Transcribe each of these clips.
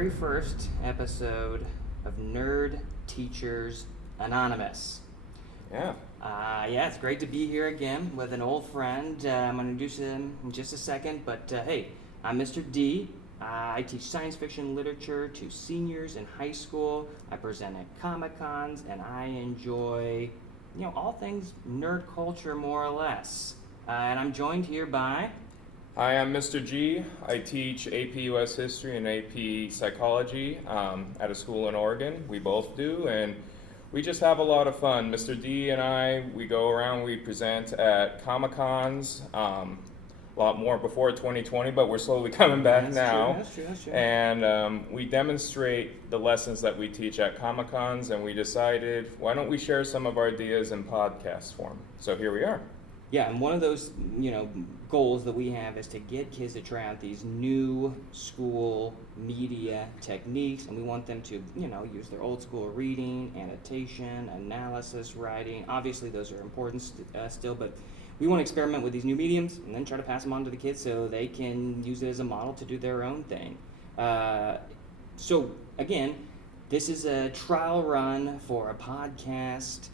very first episode of Nerd Teachers Anonymous. Yeah. Yeah, it's great to be here again with an old friend. I'm going to introduce him in just a second, but hey, I'm Mr. D. I teach science fiction literature to seniors in high school. I present at Comic-Cons, and I enjoy, all things nerd culture more or less. And I'm joined here by... Hi, I'm Mr. G. I teach AP U.S. History and AP Psychology at a school in Oregon. We both do, and we just have a lot of fun. Mr. D and I, we go around, we present at Comic-Cons, a lot more before 2020, but we're slowly coming back now. That's true. And we demonstrate the lessons that we teach at Comic-Cons, and we decided, why don't we share some of our ideas in podcast form? So here we are. Yeah, and one of those, goals that we have is to get kids to try out these new school media techniques, and we want them to, use their old school reading, annotation, analysis, writing. Obviously, those are important still, but we want to experiment with these new mediums and then try to pass them on to the kids so they can use it as a model to do their own thing. So, again, this is a trial run for a podcast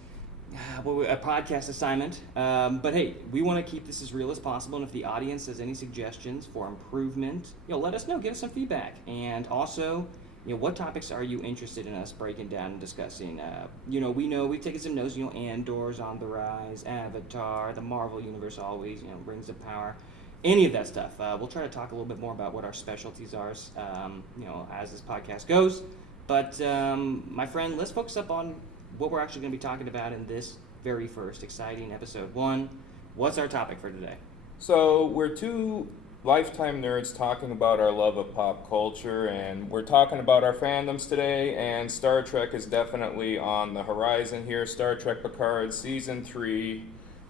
assignment, but hey, we want to keep this as real as possible, and if the audience has any suggestions for improvement, let us know, give us some feedback, and also, what topics are you interested in us breaking down and discussing? We've taken some notes, Andor's on the rise, Avatar, the Marvel Universe always, Rings of Power, any of that stuff. We'll try to talk a little bit more about what our specialties are, as this podcast goes, but my friend, let's focus up on what we're actually going to be talking about in this very first exciting episode 1. What's our topic for today? So we're two lifetime nerds talking about our love of pop culture, and we're talking about our fandoms today, and Star Trek is definitely on the horizon here. Star Trek Picard Season 3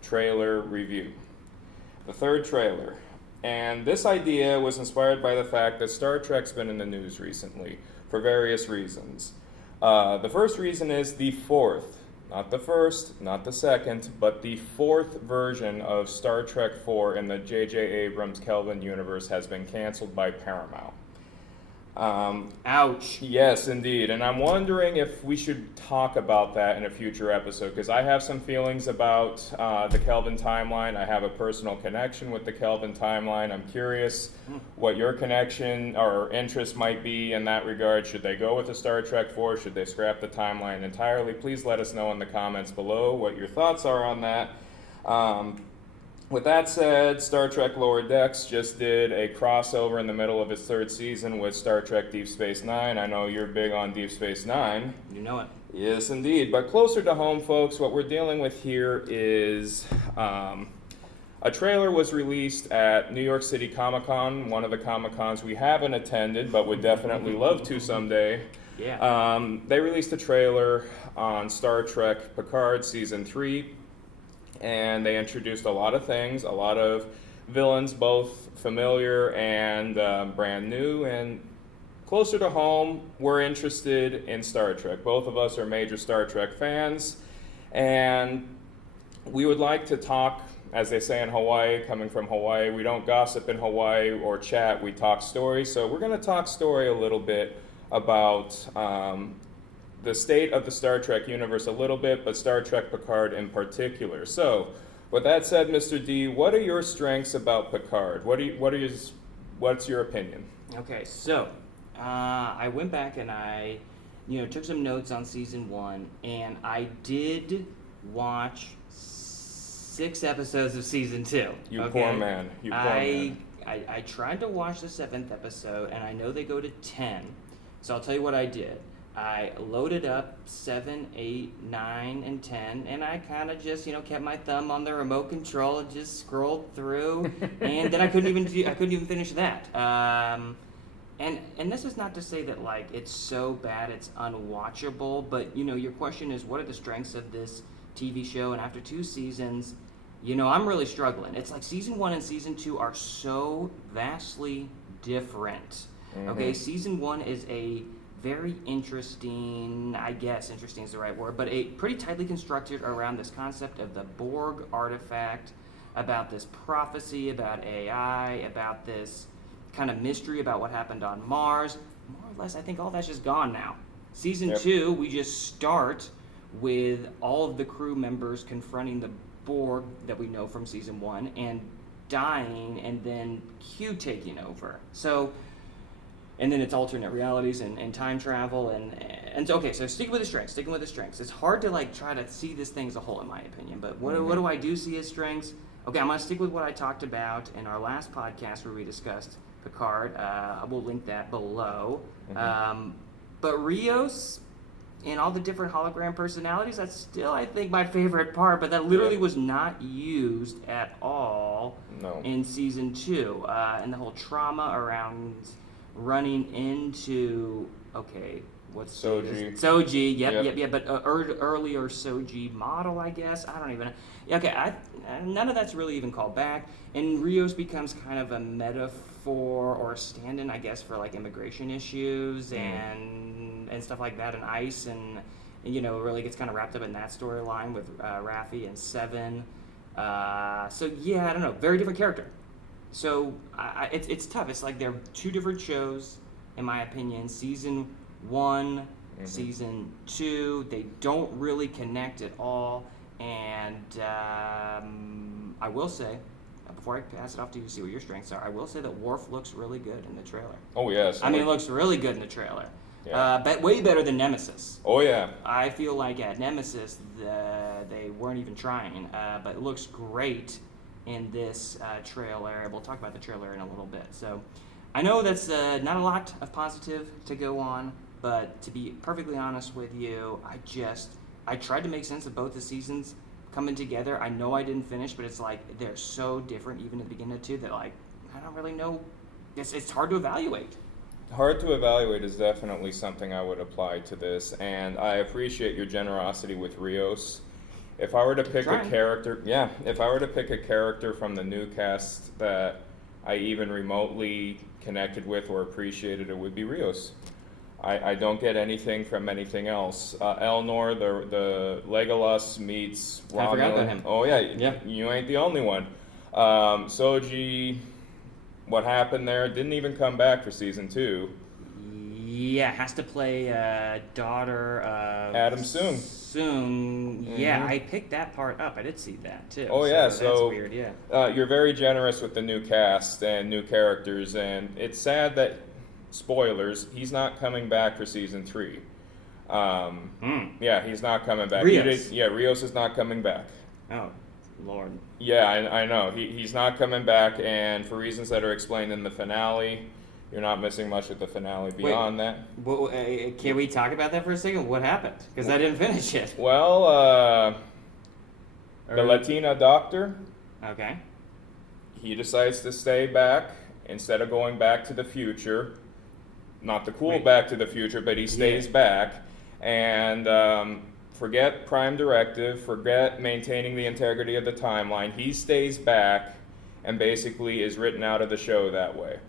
trailer review. The third trailer. And this idea was inspired by the fact that Star Trek's been in the news recently for various reasons. The first reason is the fourth, not the first, not the second, but the fourth version of Star Trek 4 in the J.J. Abrams Kelvin universe has been canceled by Paramount. Ouch. Yes, indeed. And I'm wondering if we should talk about that in a future episode, because I have some feelings about the Kelvin timeline. I have a personal connection with the Kelvin timeline. I'm curious what your connection or interest might be in that regard. Should they go with the Star Trek 4? Should they scrap the timeline entirely? Please let us know in the comments below what your thoughts are on that. With that said, Star Trek Lower Decks just did a crossover in the middle of its third season with Star Trek Deep Space Nine. I know you're big on Deep Space Nine. You know it. Yes, indeed. But closer to home, folks, what we're dealing with here is a trailer was released at New York City Comic-Con, one of the Comic-Cons we haven't attended, but would definitely love to someday. Yeah. They released a trailer on Star Trek Picard Season 3. And they introduced a lot of things, a lot of villains, both familiar and brand new. And closer to home, we're interested in Star Trek. Both of us are major Star Trek fans. And we would like to talk, as they say in Hawaii, coming from Hawaii, we don't gossip in Hawaii or chat, we talk story. So we're going to talk story a little bit about the state of the Star Trek universe a little bit, but Star Trek Picard in particular. So, with that said, Mr. D, what are your strengths about Picard? What's your opinion? Okay, so I went back and I, took some notes on season 1, and I did watch 6 episodes of season 2. You poor man. I tried to watch the 7th episode, and I know they go to 10. So I'll tell you what I did. I loaded up 7, 8, 9, and 10, and I kind of just, kept my thumb on the remote control and just scrolled through, and then I couldn't even finish that. And this is not to say that it's so bad it's unwatchable, but your question is, what are the strengths of this TV show? And after 2 seasons, I'm really struggling. It's like season 1 and season 2 are so vastly different. Mm-hmm. Okay, season 1 is a very interesting, I guess interesting is the right word, but a pretty tightly constructed around this concept of the Borg artifact, about this prophecy about AI, about this kind of mystery about what happened on Mars. more or less, I think all that's just gone now. Season Yep. 2, we just start with all of the crew members confronting the Borg that we know from season 1 and dying, and then Q taking over. So, and then it's alternate realities and time travel and okay. So sticking with the strengths. It's hard to like try to see this thing as a whole, in my opinion. But what do I do see as strengths? Okay, I'm gonna stick with what I talked about in our last podcast where we discussed Picard. I will link that below. But Rios and all the different hologram personalities, that's still, I think, my favorite part. But that literally was not used at all in season 2. And the whole trauma around running into, okay, what's Soji. Soji, yep. But earlier Soji model, I guess. I don't even know. Okay, none of that's really even called back. And Rios becomes kind of a metaphor or a stand-in, I guess, for like immigration issues and stuff like that, and ICE, and you know, really gets kind of wrapped up in that storyline with Raffi and Seven. So yeah, I don't know, very different character. So it's tough. It's like they're two different shows, in my opinion. Season 1, season 2, they don't really connect at all. And I will say, before I pass it off to you to see what your strengths are, I will say that Worf looks really good in the trailer. Oh, yes. I mean, it looks really good in the trailer. Yeah. But way better than Nemesis. Oh, yeah. I feel like at Nemesis, they weren't even trying. But it looks great in this trailer. We'll talk about the trailer in a little bit. So I know that's not a lot of positive to go on, but to be perfectly honest with you, I tried to make sense of both the seasons coming together. I know I didn't finish, but it's like they're so different even at the beginning of 2 that like I don't really know. It's hard to evaluate. Hard to evaluate is definitely something I would apply to this, and I appreciate your generosity with Rios. If I were to pick a character from the new cast that I even remotely connected with or appreciated, it would be Rios. I don't get anything from anything else. Elnor, the Legolas meets Romulan. I forgot about him. Oh yeah, you ain't the only one. Soji, what happened there? Didn't even come back for season 2. Yeah, has to play daughter of Adam Soong. Yeah, I picked that part up. I did see that too. Oh yeah, so that's weird. Yeah. You're very generous with the new cast and new characters, and it's sad that, spoilers, he's not coming back for season 3. Yeah, he's not coming back. Rios. Rios is not coming back. Oh, Lord. Yeah, I know. He's not coming back, and for reasons that are explained in the finale. You're not missing much with the finale beyond that. Well, can we talk about that for a second? What happened? Because I didn't finish it. Well, the Latina doctor, Okay. he decides to stay back instead of going back to the future. Not the cool Back to the Future, but he stays back. And forget Prime Directive, forget maintaining the integrity of the timeline. He stays back and basically is written out of the show that way.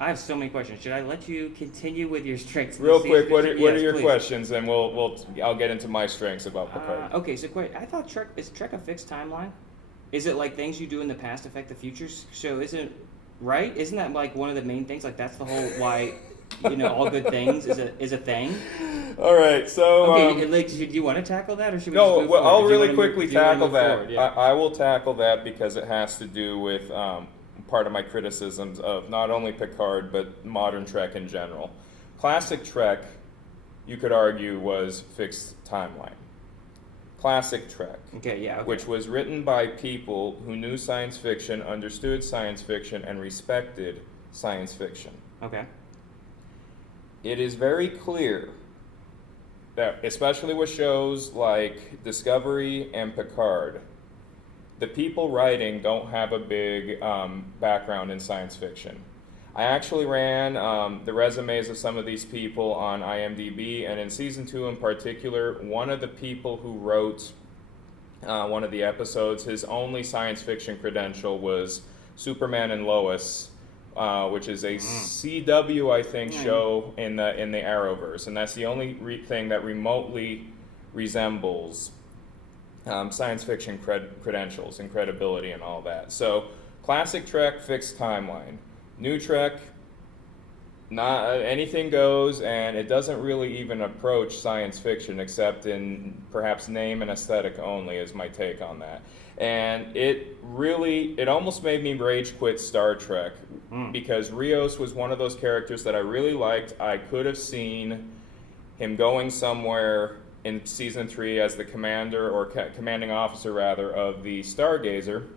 I have so many questions. Should I let you continue with your strengths? Real quick, what are your questions, and I'll get into my strengths about Picard. Okay, so I thought is Trek a fixed timeline? Is it like things you do in the past affect the future? So isn't that like one of the main things? Like that's the whole why all good things is a thing. All right, so okay, do you want to tackle that, or should we? No, just move I'll forward? really quickly tackle that. Yeah. I will tackle that because it has to do with part of my criticisms of not only Picard but modern Trek in general. Classic Trek, you could argue, was fixed timeline. Classic Trek, which was written by people who knew science fiction, understood science fiction, and respected science fiction. Okay. It is very clear that, especially with shows like Discovery and Picard, the people writing don't have a big background in science fiction. I actually ran the resumes of some of these people on IMDb, and in season 2 in particular, one of the people who wrote one of the episodes, his only science fiction credential was Superman and Lois, which is a CW, I think, show in the Arrowverse, and that's the only thing that remotely resembles science fiction credentials and credibility and all that. So, classic Trek, fixed timeline. New Trek, not anything goes, and it doesn't really even approach science fiction except in perhaps name and aesthetic only is my take on that. And it almost made me rage quit Star Trek because Rios was one of those characters that I really liked. I could have seen him going somewhere in season 3 as the commander or commanding officer rather of the Stargazer.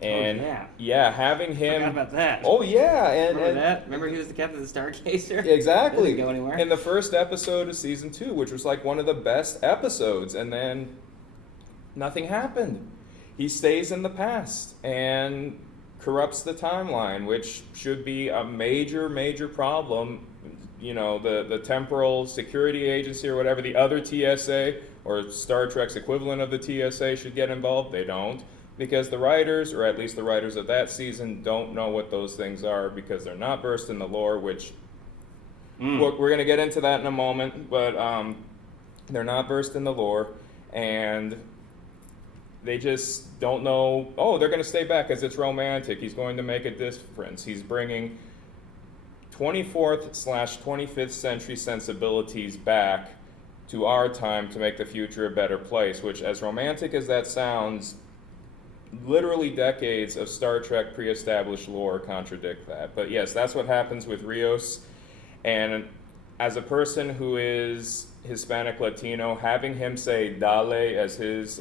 And having him. Forgot about that. Oh yeah, Remember that? Remember he was the captain of the Stargazer? Exactly. Didn't go anywhere. In the first episode of season 2, which was like one of the best episodes, and then nothing happened. He stays in the past and corrupts the timeline, which should be a major, major problem. You know, the Temporal Security Agency or whatever, the other TSA or Star Trek's equivalent of the TSA should get involved. They don't. Because the writers, or at least the writers of that season, don't know what those things are because they're not versed in the lore, which we're going to get into that in a moment, but they're not versed in the lore, and they just don't know, they're going to stay back because it's romantic. He's going to make a difference. He's bringing 24th/25th century sensibilities back to our time to make the future a better place, which, as romantic as that sounds, literally decades of Star Trek pre-established lore contradict that. But yes, that's what happens with Rios. And as a person who is Hispanic Latino, having him say Dale as his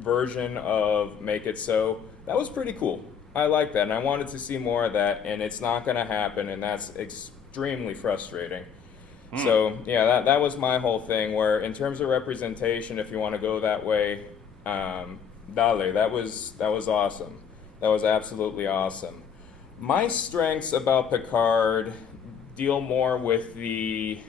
version of Make It So, that was pretty cool. I like that, and I wanted to see more of that, and it's not going to happen, and that's extremely frustrating. So yeah, that was my whole thing, where in terms of representation, if you want to go that way, Dale, that was awesome. That was absolutely awesome. My strengths about Picard deal more with the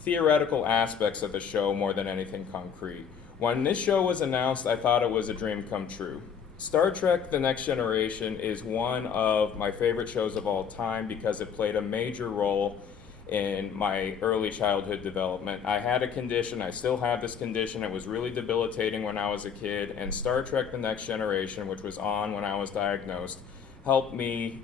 theoretical aspects of the show more than anything concrete. When this show was announced, I thought it was a dream come true. Star Trek: The Next Generation is one of my favorite shows of all time because it played a major role in my early childhood development. I had a condition, I still have this condition, it was really debilitating when I was a kid, and Star Trek: The Next Generation, which was on when I was diagnosed, helped me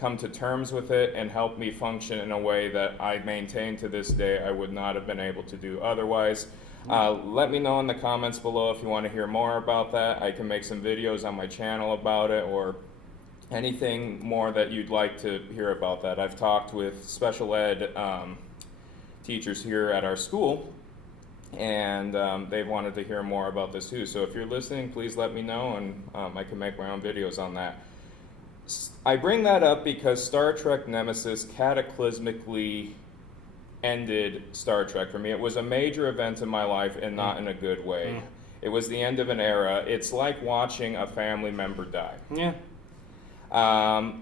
come to terms with it and helped me function in a way that I maintain to this day I would not have been able to do otherwise. Let me know in the comments below if you want to hear more about that. I can make some videos on my channel about it, or anything more that you'd like to hear about that. I've talked with special ed teachers here at our school, and they've wanted to hear more about this too. So if you're listening, please let me know, and I can make my own videos on that. I bring that up because Star Trek Nemesis cataclysmically ended Star Trek for me. It was a major event in my life, and not in a good way. It was the end of an era. It's like watching a family member die. Yeah. I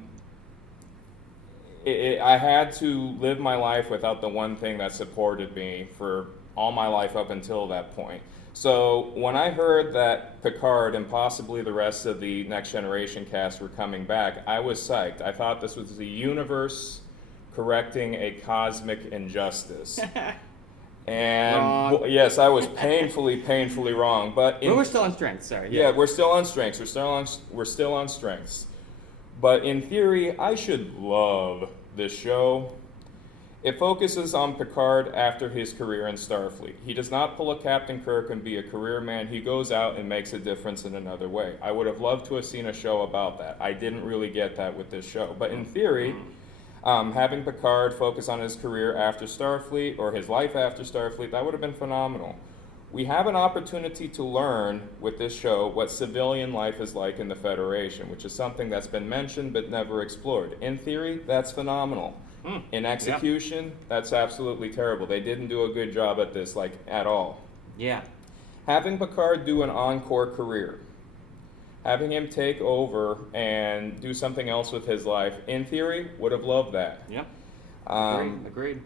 had to live my life without the one thing that supported me for all my life up until that point. So when I heard that Picard and possibly the rest of the Next Generation cast were coming back, I was psyched. I thought this was the universe correcting a cosmic injustice. And yes, I was painfully wrong. But we're still on strength. Sorry. Yeah, we're still on strengths. We're still on strengths. But in theory, I should love this show. It focuses on Picard after his career in Starfleet. He does not pull a Captain Kirk and be a career man. He goes out and makes a difference in another way. I would have loved to have seen a show about that. I didn't really get that with this show. But in theory, having Picard focus on his career after Starfleet, or his life after Starfleet, that would have been phenomenal. We have an opportunity to learn with this show what civilian life is like in the Federation, which is something that's been mentioned but never explored. In theory, that's phenomenal. In execution, that's absolutely terrible. They didn't do a good job at this, at all. Yeah. Having Picard do an encore career, having him take over and do something else with his life, in theory, would have loved that. Yeah. Agreed.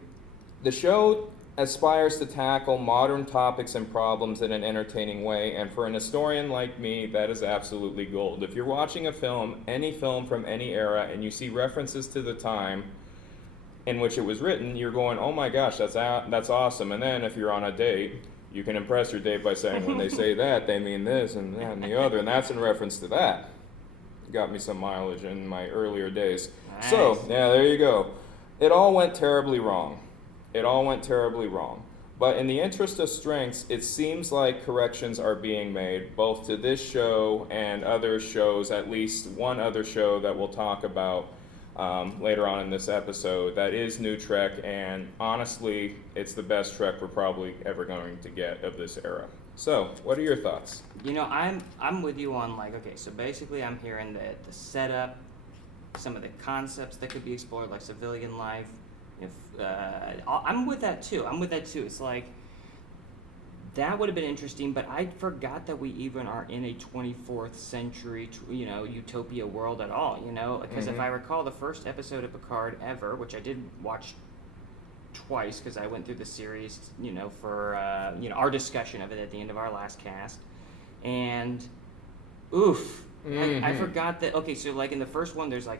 The show aspires to tackle modern topics and problems in an entertaining way, and for an historian like me, that is absolutely gold. If you're watching a film, any film from any era, and you see references to the time in which it was written, you're going, oh my gosh, that's awesome. And then if you're on a date, you can impress your date by saying, when they say that, they mean this and that and the other, and that's in reference to that. got me some mileage in my earlier days. Nice. So, yeah, there you go. It all went terribly wrong. It all went terribly wrong. But in the interest of strengths, it seems like corrections are being made, both to this show and other shows, at least one other show that we'll talk about later on in this episode. That is new Trek, and honestly, it's the best Trek we're probably ever going to get of this era. So, what are your thoughts? You know, I'm with you on, like, okay, so basically I'm hearing that the setup, some of the concepts that could be explored, like civilian life, I'm with that too. It's like, that would have been interesting, but I forgot that we even are in a 24th century, utopia world at all, because if I recall the first episode of Picard ever, which I did watch twice because I went through the series, for, our discussion of it at the end of our last cast, and oof. I forgot that. Okay, so like in the first one, there's like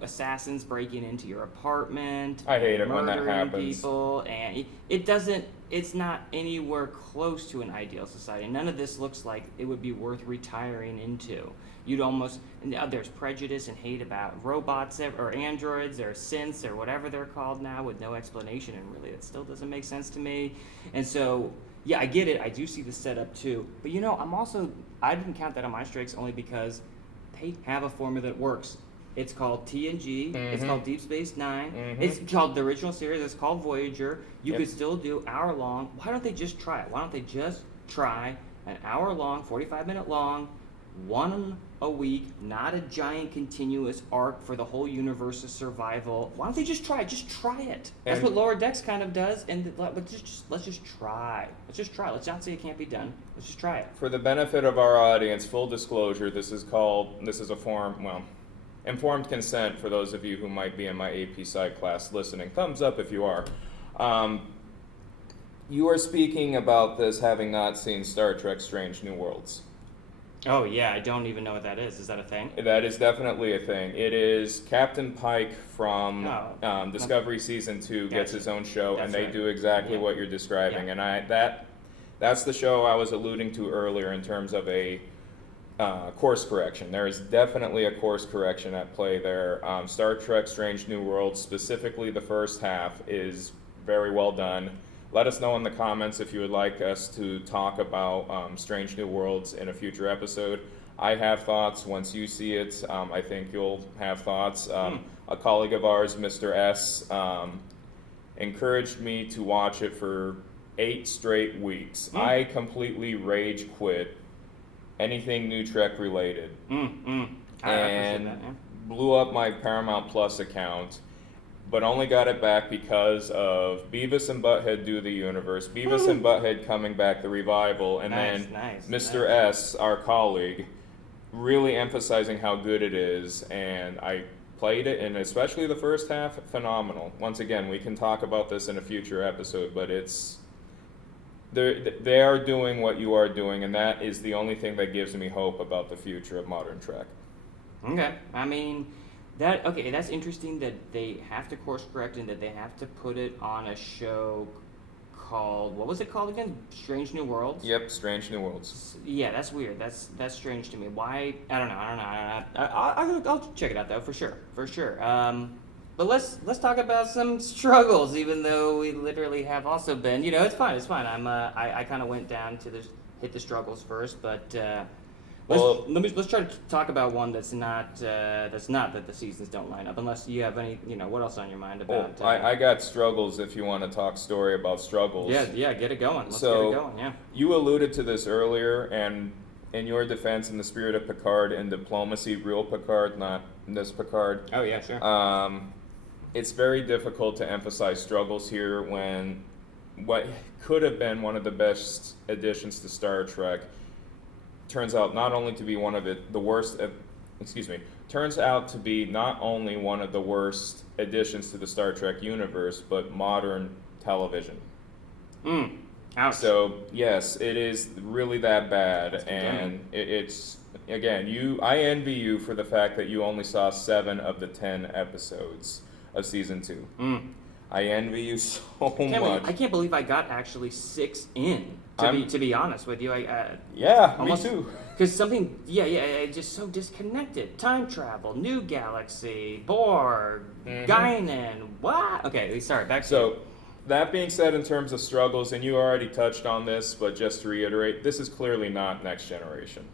assassins breaking into your apartment. I hate it when that happens. People, and it's not anywhere close to an ideal society. None of this looks like it would be worth retiring into. There's prejudice and hate about robots or androids or synths or whatever they're called now with no explanation, and really it still doesn't make sense to me. And so, yeah, I get it. I do see the setup too. But I didn't count that on my strikes only because they have a formula that works. It's called TNG. It's called Deep Space Nine. It's called the original series. It's called Voyager. You could still do hour long. Why don't they just try it? Why don't they just try an hour long, 45-minute long, one a week, not a giant continuous arc for the whole universe's survival? Why don't they just try it? Just try it. That's what Lower Decks kind of does. And let's just try. Let's just try. Let's not say it can't be done. Let's just try it. For the benefit of our audience, full disclosure, this is a form, informed consent for those of you who might be in my AP Psych class listening. Thumbs up if you are. You are speaking about this having not seen Star Trek Strange New Worlds. Oh, yeah, I don't even know what that is. Is that a thing? That is definitely a thing. It is Captain Pike from Discovery Season 2 gets his own show, and they do exactly what you're describing. And that's the show I was alluding to earlier in terms of a course correction. There is definitely a course correction at play there. Star Trek Strange New Worlds, specifically the first half, is very well done. Let us know in the comments if you would like us to talk about Strange New Worlds in a future episode. I have thoughts. Once you see it, I think you'll have thoughts. A colleague of ours, Mr. S, encouraged me to watch it for 8 straight weeks. I completely rage quit anything New Trek related. And blew up my Paramount Plus account, but only got it back because of Beavis and Butthead Do the Universe, Beavis and Butthead Coming Back, the revival, and then Mr. S, our colleague, really emphasizing how good it is, and I played it, and especially the first half, phenomenal. Once again, we can talk about this in a future episode, but they are doing what you are doing, and that is the only thing that gives me hope about the future of modern Trek. Okay, I mean, that's interesting that they have to course correct and that they have to put it on a show called, what was it called again? Strange New Worlds? Yep, Strange New Worlds. Yeah, that's weird. That's strange to me. Why? I don't know. I'll check it out though, for sure. But let's talk about some struggles, even though we literally have also been. It's fine. I kind of went down to hit the struggles first, but. Let's try to talk about one that's not that the seasons don't line up, unless you have any, what else on your mind about. I got struggles. If you want to talk story about struggles. Yeah, get it going. Let's get it going. Yeah. You alluded to this earlier, and in your defense, in the spirit of Picard and diplomacy, real Picard, not this Picard. Oh yeah, sure. It's very difficult to emphasize struggles here when what could have been one of the best additions to Star Trek turns out not only to be turns out to be not only one of the worst additions to the Star Trek universe, but modern television. Ouch. So yes, it is really that bad, and it's again, I envy you for the fact that you only saw 7 of the 10 episodes of season 2. I envy you so much. I can't believe I got actually 6 in. To be honest with you, Yeah, almost, me too. Because something, just so disconnected. Time travel, new galaxy, Borg, Guinan, what? Okay, sorry, back to you. That being said, in terms of struggles, and you already touched on this, but just to reiterate, this is clearly not Next Generation.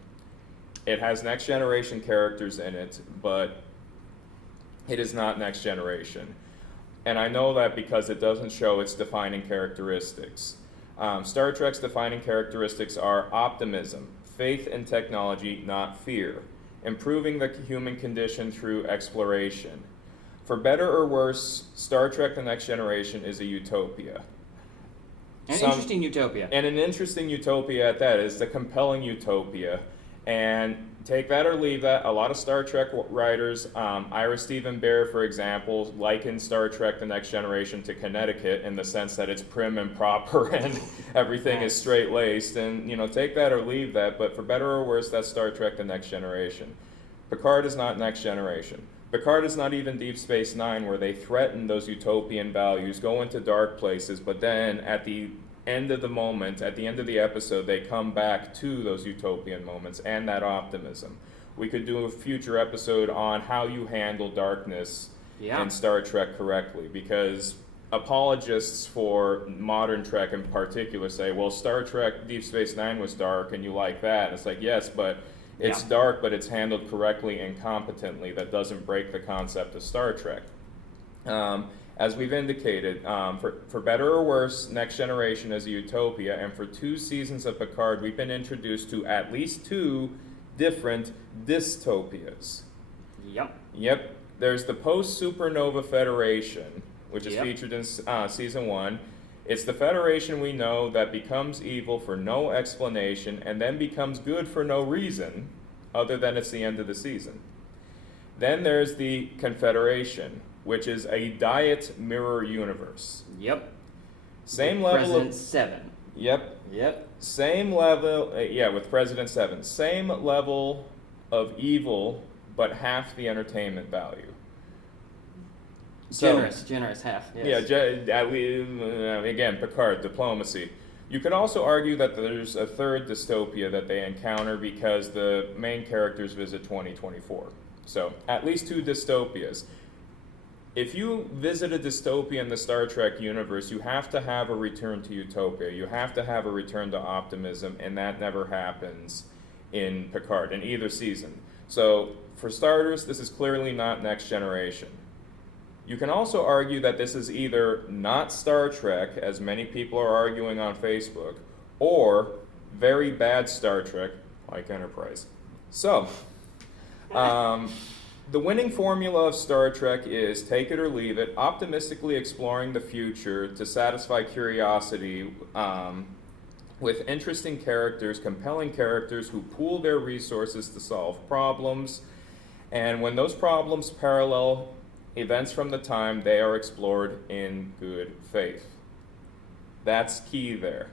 It has Next Generation characters in it, but it is not Next Generation. And I know that because it doesn't show its defining characteristics. Star Trek's defining characteristics are optimism, faith in technology, not fear, improving the human condition through exploration. For better or worse, Star Trek The Next Generation is a utopia. Interesting utopia. And an interesting utopia at that. Is the compelling utopia. And take that or leave that. A lot of Star Trek writers, Ira Stephen Bear, for example, likened Star Trek The Next Generation to Connecticut in the sense that it's prim and proper and everything is straight-laced. And, take that or leave that. But for better or worse, that's Star Trek The Next Generation. Picard is not Next Generation. Picard is not even Deep Space Nine, where they threaten those utopian values, go into dark places, but then at the end of the moment, at the end of the episode, they come back to those utopian moments and that optimism. We could do a future episode on how you handle darkness in Star Trek correctly, because apologists for modern Trek in particular say, well, Star Trek Deep Space Nine was dark and you like that. And it's like, yes, but it's dark, but it's handled correctly and competently. That doesn't break the concept of Star Trek. As we've indicated, for better or worse, Next Generation is a utopia, and for 2 seasons of Picard, we've been introduced to at least 2 different dystopias. Yep. There's the post-supernova Federation, which is featured in season 1. It's the Federation we know that becomes evil for no explanation and then becomes good for no reason other than it's the end of the season. Then there's the Confederation, which is a diet mirror universe. Same level President 7. Yep. Same level, with President 7. Same level of evil, but half the entertainment value. Generous half, yes. Again, Picard, diplomacy. You could also argue that there's a third dystopia that they encounter because the main characters visit 2024. So, at least 2 dystopias. If you visit a dystopia in the Star Trek universe, you have to have a return to utopia. You have to have a return to optimism, and that never happens in Picard, in either season. So, for starters, this is clearly not Next Generation. You can also argue that this is either not Star Trek, as many people are arguing on Facebook, or very bad Star Trek, like Enterprise. So, the winning formula of Star Trek is take it or leave it, optimistically exploring the future to satisfy curiosity with interesting characters, compelling characters who pool their resources to solve problems. And when those problems parallel events from the time, they are explored in good faith. That's key there.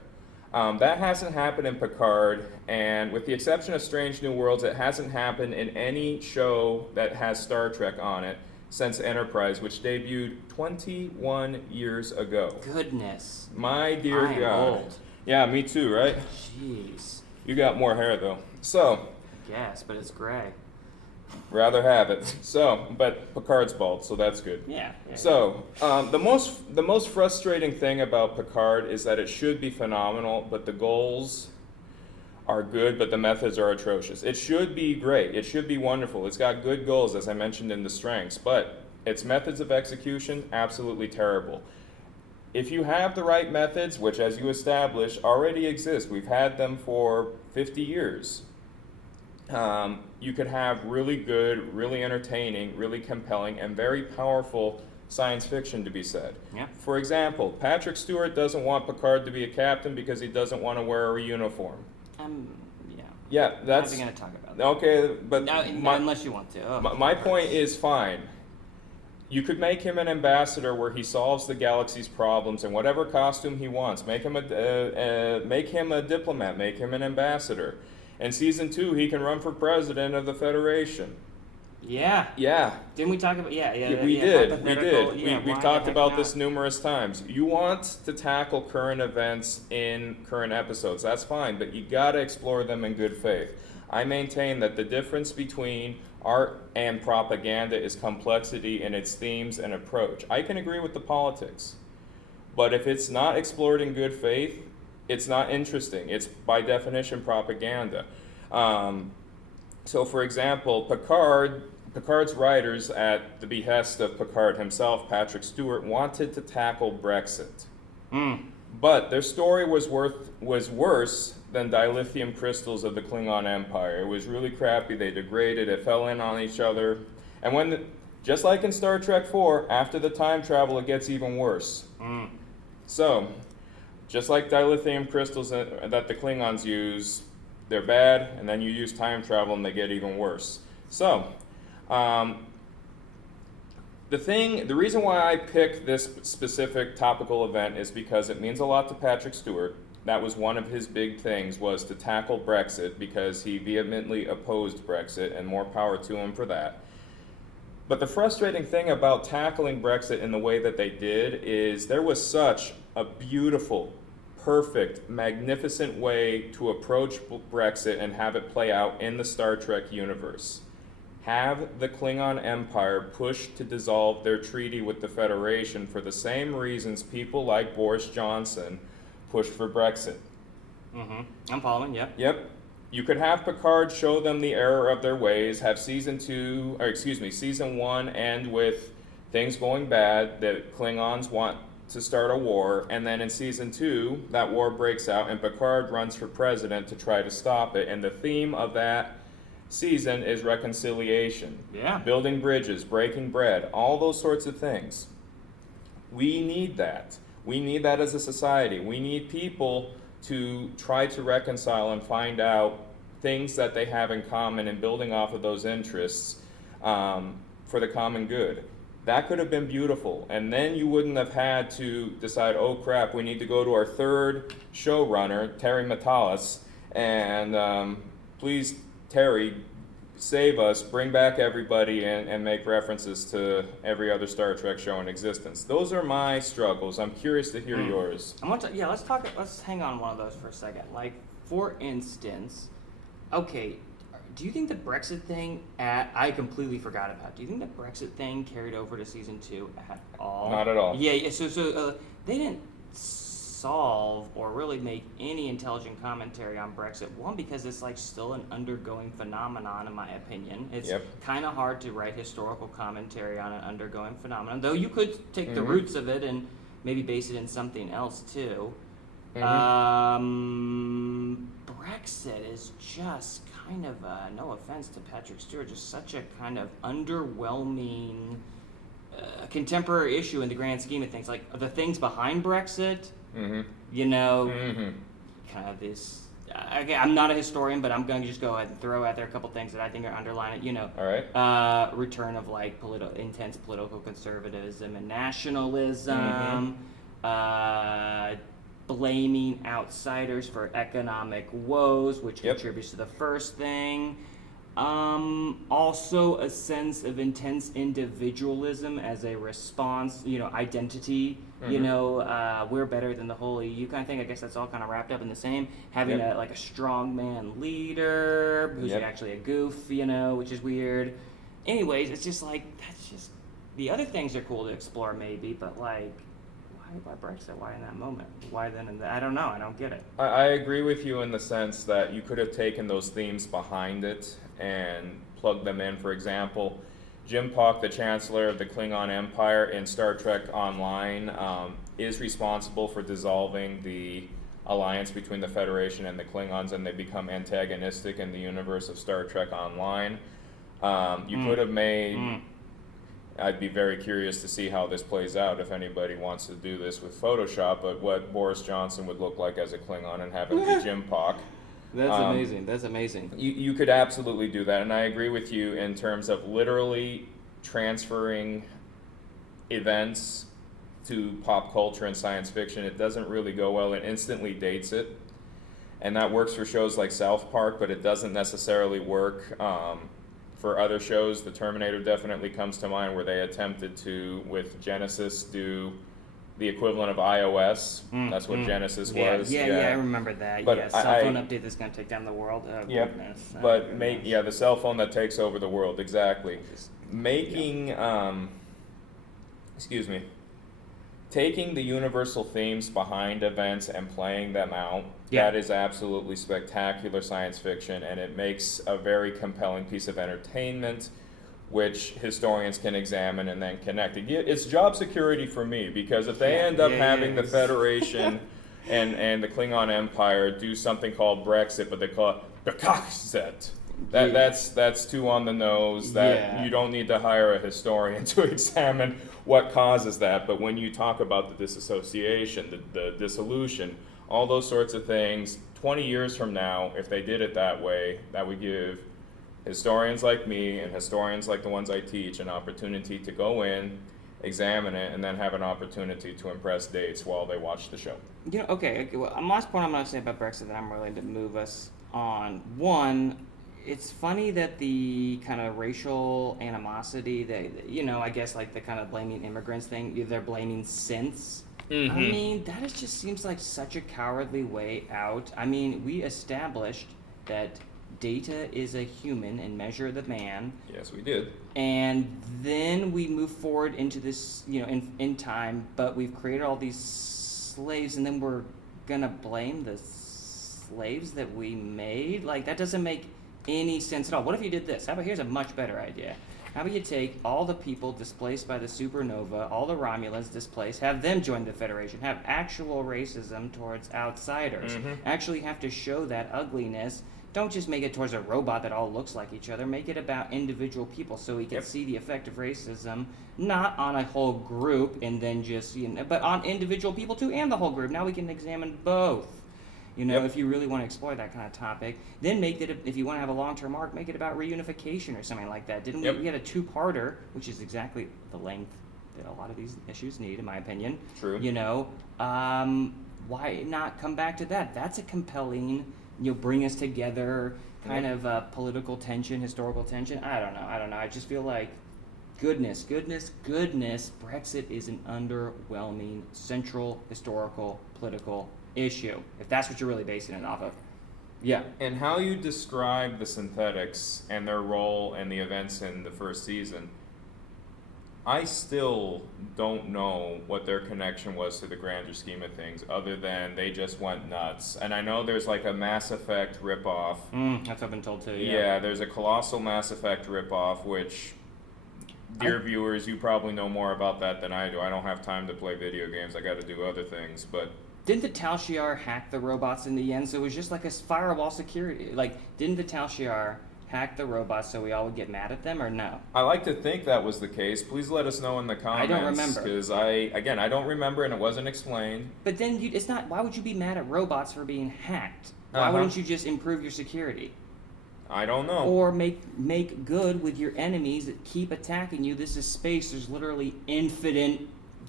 That hasn't happened in Picard, and with the exception of Strange New Worlds, it hasn't happened in any show that has Star Trek on it since Enterprise, which debuted 21 years ago. Goodness. My dear I am God. old. Yeah, me too, right? Jeez. You got more hair, though. So. Yes, but it's gray. Rather have it. So, but Picard's bald, so that's good. Yeah. So, the most frustrating thing about Picard is that it should be phenomenal, but the goals are good, but the methods are atrocious. It should be great. It should be wonderful. It's got good goals, as I mentioned in the strengths, but its methods of execution, absolutely terrible. If you have the right methods, which, as you establish, already exist, we've had them for 50 years, you could have really good, really entertaining, really compelling, and very powerful science fiction to be said. Yeah. For example, Patrick Stewart doesn't want Picard to be a captain because he doesn't want to wear a uniform. Yeah, that's... I'm not going to talk about that. Okay, but... unless you want to. Oh, my point is fine. You could make him an ambassador where he solves the galaxy's problems in whatever costume he wants. Make him a diplomat. Make him an ambassador. In season 2, he can run for president of the Federation. Yeah. Yeah. Didn't we talk about? We did. Hypothetical. Yeah, We've why talked the heck about not? this numerous times. You want to tackle current events in current episodes. That's fine, but you got to explore them in good faith. I maintain that the difference between art and propaganda is complexity in its themes and approach. I can agree with the politics, but if it's not explored in good faith, it's not interesting. It's by definition propaganda. So, for example, Picard's writers, at the behest of Picard himself, Patrick Stewart, wanted to tackle Brexit. But their story was worse than dilithium crystals of the Klingon Empire. It was really crappy. They degraded. It fell in on each other. And just like in Star Trek 4, after the time travel, it gets even worse. So, just like dilithium crystals that the Klingons use, they're bad, and then you use time travel and they get even worse. So, the reason why I picked this specific topical event is because it means a lot to Patrick Stewart. That was one of his big things, was to tackle Brexit, because he vehemently opposed Brexit, and more power to him for that. But the frustrating thing about tackling Brexit in the way that they did is there was such a beautiful, perfect, magnificent way to approach Brexit and have it play out in the Star Trek universe. Have the Klingon Empire push to dissolve their treaty with the Federation for the same reasons people like Boris Johnson pushed for Brexit. I'm following. Yep. Yep. You could have Picard show them the error of their ways, have season 1 end with things going bad, that Klingons want to start a war, and then in season 2, that war breaks out and Picard runs for president to try to stop it, and the theme of that season is reconciliation. Yeah. Building bridges, breaking bread, all those sorts of things. We need that. We need that as a society. We need people to try to reconcile and find out things that they have in common, and building off of those interests for the common good. That could have been beautiful, and then you wouldn't have had to decide, oh crap, we need to go to our third showrunner, Terry Matalas, and please, Terry, save us, bring back everybody, and make references to every other Star Trek show in existence. Those are my struggles. I'm curious to hear yours. Let's hang on one of those for a second. Like, for instance, okay, do you think the Brexit thing I completely forgot about. Do you think the Brexit thing carried over to season 2 at all? Not at all. Yeah. So they didn't solve or really make any intelligent commentary on Brexit. One, because it's like still an undergoing phenomenon, in my opinion. It's kind of hard to write historical commentary on an undergoing phenomenon, though you could take the roots of it and maybe base it in something else too. Brexit is just kind of, no offense to Patrick Stewart, just such a kind of underwhelming contemporary issue in the grand scheme of things. Like, the things behind Brexit, you know, kind of this. Okay, I'm not a historian, but I'm going to just go ahead and throw out there a couple things that I think are underlying it. You know, all right. Return of like intense political conservatism and nationalism. Blaming outsiders for economic woes, which contributes to the first thing. Also a sense of intense individualism as a response, identity, we're better than the whole EU kind of thing. I guess that's all kind of wrapped up in the same. Having a strong man leader who's actually a goof, which is weird. Anyways, it's just like, that's just, the other things are cool to explore maybe, but like, why Brexit? Why in that moment? Why then? I don't know. I don't get it. I agree with you in the sense that you could have taken those themes behind it and plugged them in. For example, Jim Pock, the Chancellor of the Klingon Empire in Star Trek Online, is responsible for dissolving the alliance between the Federation and the Klingons, and they become antagonistic in the universe of Star Trek Online. You could have made... I'd be very curious to see how this plays out if anybody wants to do this with Photoshop, but what Boris Johnson would look like as a Klingon and have it be Jim Pock. That's amazing. That's amazing. You could absolutely do that, and I agree with you in terms of literally transferring events to pop culture and science fiction. It doesn't really go well. It instantly dates it, and that works for shows like South Park, but it doesn't necessarily work for other shows, the Terminator definitely comes to mind, where they attempted to, with Genesis, do the equivalent of iOS. That's what Genesis was. Yeah, I remember that. But yeah, cell phone update that's going to take down the world. Oh, Yep. goodness. But the cell phone that takes over the world, exactly. Making, taking the universal themes behind events and playing them out, that is absolutely spectacular science fiction, and it makes a very compelling piece of entertainment, which historians can examine and then connect. It's job security for me, because if they end up having the Federation and the Klingon Empire do something called Brexit, but they call it Brexit, that's too on the nose. That you don't need to hire a historian to examine what causes that. But when you talk about the disassociation, the dissolution, all those sorts of things, 20 years from now, if they did it that way, that would give historians like me and historians like the ones I teach an opportunity to go in, examine it, and then have an opportunity to impress dates while they watch the show. Okay, well, last point I'm going to say about Brexit that I'm willing to move us on. One, it's funny that the kind of racial animosity that, I guess like the kind of blaming immigrants thing, they're blaming synths. I mean, that just seems like such a cowardly way out. I mean, we established that Data is a human and Measure the man. Yes, we did. And then we move forward into this, in time, but we've created all these slaves, and then we're gonna blame the slaves that we made? Like, that doesn't make any sense at all. What if you did this? Here's a much better idea. How about you take all the people displaced by the supernova, all the Romulans displaced, have them join the Federation, have actual racism towards outsiders, actually have to show that ugliness. Don't just make it towards a robot that all looks like each other. Make it about individual people so we can see the effect of racism, not on a whole group and then just, but on individual people too and the whole group. Now we can examine both. If you really want to explore that kind of topic, then make it, if you want to have a long-term arc, make it about reunification or something like that. Didn't we had a two-parter, which is exactly the length that a lot of these issues need, in my opinion. True. Why not come back to that? That's a compelling, bring us together kind of political tension, historical tension. I don't know. I just feel like goodness, Brexit is an underwhelming central historical political issue, if that's what you're really basing it off of. Yeah. And how you describe the synthetics and their role and the events in the first season, I still don't know what their connection was to the grander scheme of things, other than they just went nuts. And I know there's like a Mass Effect ripoff. That's what I've been told too. Yeah, there's a colossal Mass Effect ripoff, which, dear viewers, you probably know more about that than I do. I don't have time to play video games. I got to do other things, but. Didn't the Tal Shiar hack the robots in the end? So it was just like a firewall security. Like, didn't the Tal Shiar hack the robots so we all would get mad at them, or no? I like to think that was the case. Please let us know in the comments. I don't remember. Because I don't remember, and it wasn't explained. But then it's not. Why would you be mad at robots for being hacked? Why wouldn't you just improve your security? I don't know. Or make good with your enemies that keep attacking you. This is space. There's literally infinite.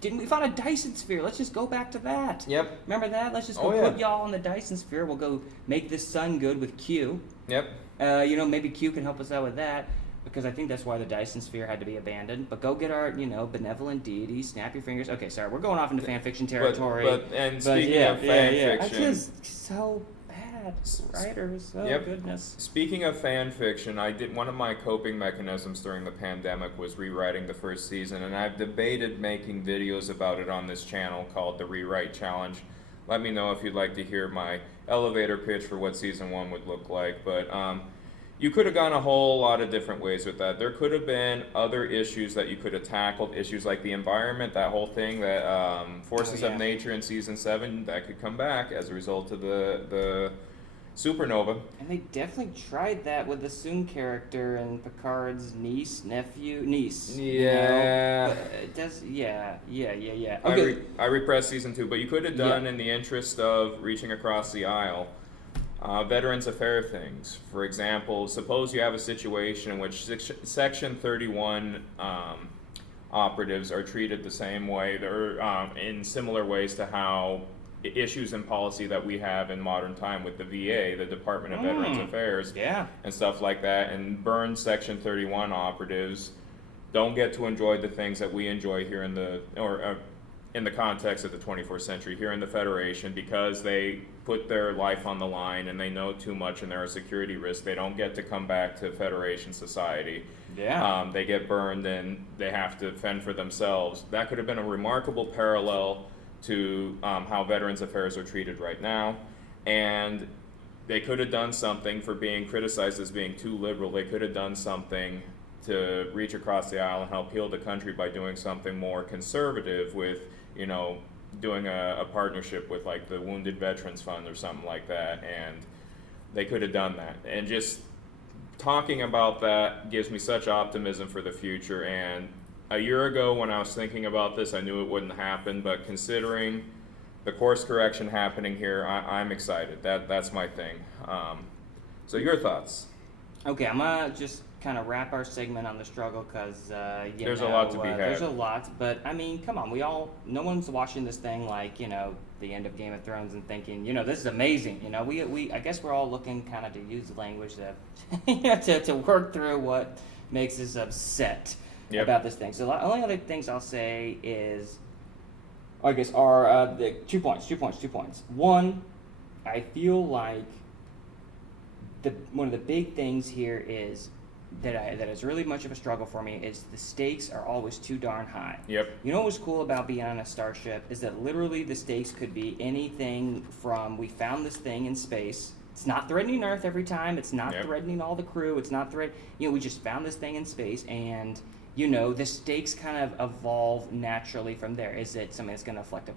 Didn't we find a Dyson sphere? Let's just go back to that. Yep. Remember that? Let's just go put y'all in the Dyson sphere. We'll go make this sun good with Q. Yep. Maybe Q can help us out with that, because I think that's why the Dyson sphere had to be abandoned. But go get our, benevolent deity. Snap your fingers. Okay, sorry, we're going off into fan fiction territory. Speaking of fan fiction, I just so bad writers. Oh goodness. Speaking of fan fiction, one of my coping mechanisms during the pandemic was rewriting the first season, and I've debated making videos about it on this channel called the Rewrite Challenge. Let me know if you'd like to hear my elevator pitch for what season 1 would look like. But you could have gone a whole lot of different ways with that. There could have been other issues that you could have tackled, issues like the environment, that whole thing, that forces of nature in season 7 that could come back as a result of the supernova. And they definitely tried that with the Soong character and Picard's niece. Yeah. It does. Yeah. Okay. I repressed season 2, but you could have done, in the interest of reaching across the aisle, Veterans Affair things. For example, suppose you have a situation in which Section 31 operatives are treated the same way, they're in similar ways to how issues and policy that we have in modern time with the VA, the Department of Veterans Affairs, Yeah. and stuff like that. And burned Section 31 operatives don't get to enjoy the things that we enjoy here in the context of the 24th century here in the Federation, because they put their life on the line and they know too much and they're a security risk. They don't get to come back to Federation society. Yeah. They get burned and they have to fend for themselves. That could have been a remarkable parallel to how Veterans Affairs are treated right now. And they could have done something for being criticized as being too liberal. They could have done something to reach across the aisle and help heal the country by doing something more conservative with, doing a partnership with like the Wounded Veterans Fund or something like that. And they could have done that. And just talking about that gives me such optimism for the future. And a year ago when I was thinking about this, I knew it wouldn't happen, but considering the course correction happening here, I'm excited. That's my thing. So your thoughts? Okay, I'm gonna just kind of wrap our segment on the struggle because There's a lot to be had. There's a lot, but I mean, come on, no one's watching this thing like the end of Game of Thrones and thinking, this is amazing. We I guess we're all looking kind of to use the language that to work through what makes us upset about this thing. So the only other things I'll say is, I guess, are the 2 points. One, I feel like one of the big things here is that is really much of a struggle for me is the stakes are always too darn high. Yep. You know what was cool about being on a starship is that literally the stakes could be anything from we found this thing in space. It's not threatening Earth every time. It's not threatening all the crew. It's not we just found this thing in space, and the stakes kind of evolve naturally from there. Is it something that's going to affect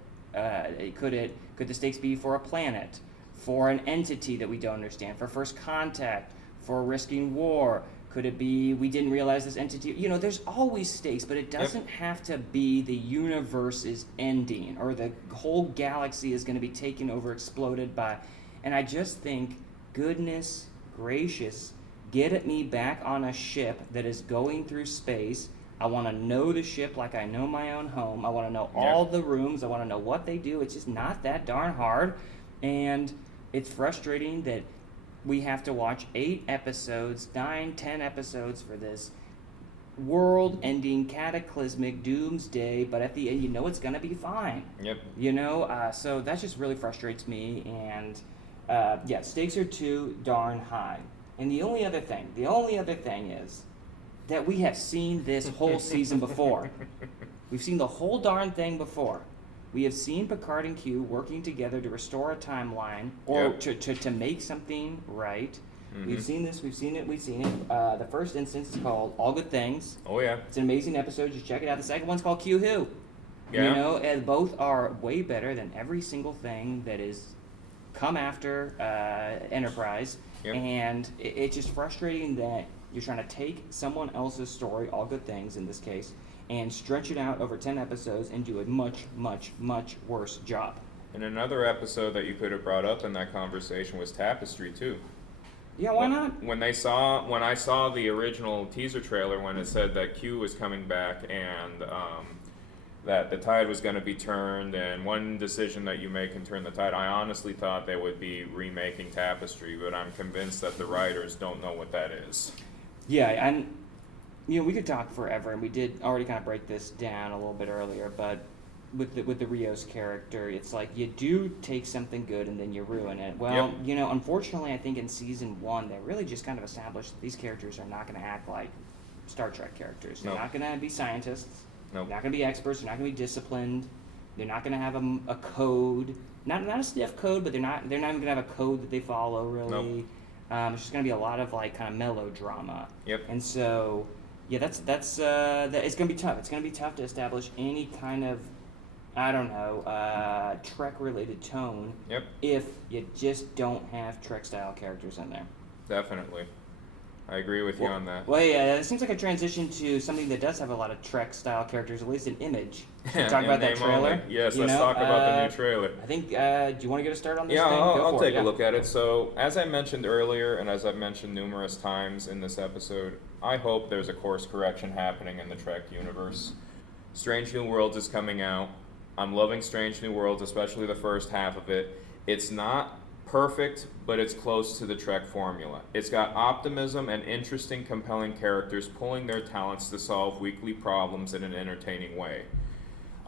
could the stakes be for a planet, for an entity that we don't understand, for first contact, for risking war? Could it be we didn't realize this entity? There's always stakes, but it doesn't have to be the universe is ending or the whole galaxy is going to be taken over, exploded by. And I just think, goodness gracious, get me back on a ship that is going through space. I want to know the ship like I know my own home. I want to know all the rooms. I want to know what they do. It's just not that darn hard. And it's frustrating that we have to watch 8 episodes, 9, 10 episodes for this world-ending, cataclysmic doomsday, but at the end, it's going to be fine. Yep. So that just really frustrates me, and stakes are too darn high. And the only other thing is that we have seen this whole season before. We've seen the whole darn thing before. We have seen Picard and Q working together to restore a timeline or to make something right. Mm-hmm. We've seen this. We've seen it. The first instance is called All Good Things. Oh, yeah. It's an amazing episode. Just check it out. The second one's called Q Who. Yeah. And both are way better than every single thing that is come after Enterprise. Yep. And it's just frustrating that you're trying to take someone else's story, All Good Things in this case, and stretch it out over 10 episodes and do a much, much, much worse job. And another episode that you could have brought up in that conversation was Tapestry, too. Yeah, why not? When I saw the original teaser trailer, when it said that Q was coming back and that the tide was going to be turned, and one decision that you make can turn the tide, I honestly thought they would be remaking Tapestry, but I'm convinced that the writers don't know what that is. Yeah, and we could talk forever, and we did already kind of break this down a little bit earlier, but with the Rios character, it's like you do take something good and then you ruin it. Well, unfortunately, I think in season 1, they really just kind of established that these characters are not going to act like Star Trek characters. They're not going to be scientists. They're not going to be experts. They're not going to be disciplined. They're not going to have a code. Not a stiff code, but they're not even going to have a code that they follow, really. It's just going to be a lot of like kind of melodrama. Yep. And so, yeah, that's it's going to be tough. It's going to be tough to establish any kind of, Trek-related tone. Yep. If you just don't have Trek-style characters in there. Definitely. I agree with you on that. Well, yeah, it seems like a transition to something that does have a lot of Trek-style characters, at least in image. Should we talk about that trailer? Only. Yes, let's talk about the new trailer. I think, do you want to get a start on this thing? I'll take a look at it. So, as I mentioned earlier, and as I've mentioned numerous times in this episode, I hope there's a course correction happening in the Trek universe. Strange New Worlds is coming out. I'm loving Strange New Worlds, especially the first half of it. It's not perfect, but it's close to the Trek formula. It's got optimism and interesting, compelling characters pulling their talents to solve weekly problems in an entertaining way.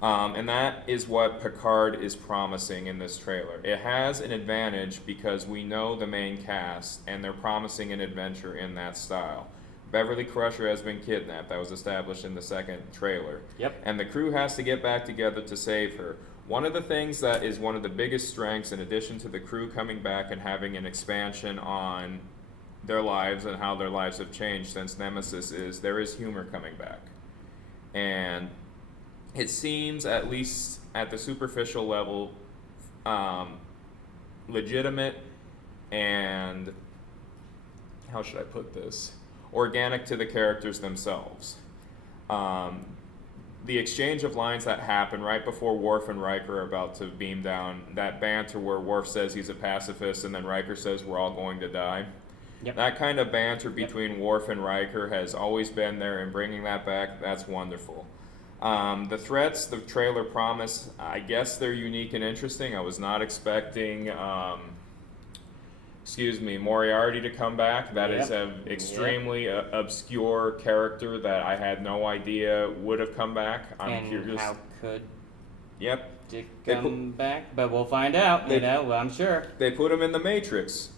And that is what Picard is promising in this trailer. It has an advantage because we know the main cast, and they're promising an adventure in that style. Beverly Crusher has been kidnapped. That was established in the second trailer. Yep. And the crew has to get back together to save her. One of the things that is one of the biggest strengths, in addition to the crew coming back and having an expansion on their lives and how their lives have changed since Nemesis, is there is humor coming back. And it seems, at least at the superficial level, legitimate and, how should I put this, organic to the characters themselves. The exchange of lines that happen right before Worf and Riker are about to beam down, that banter where Worf says he's a pacifist and then Riker says we're all going to die. Yep. That kind of banter between Worf and Riker has always been there, and bringing that back, that's wonderful. The threats the trailer promise, I guess they're unique and interesting. I was not expecting, Moriarty to come back. That is an extremely obscure character that I had no idea would have come back. I'm curious. How could Yep. Dick come back? But we'll find out, I'm sure. They put him in the Matrix.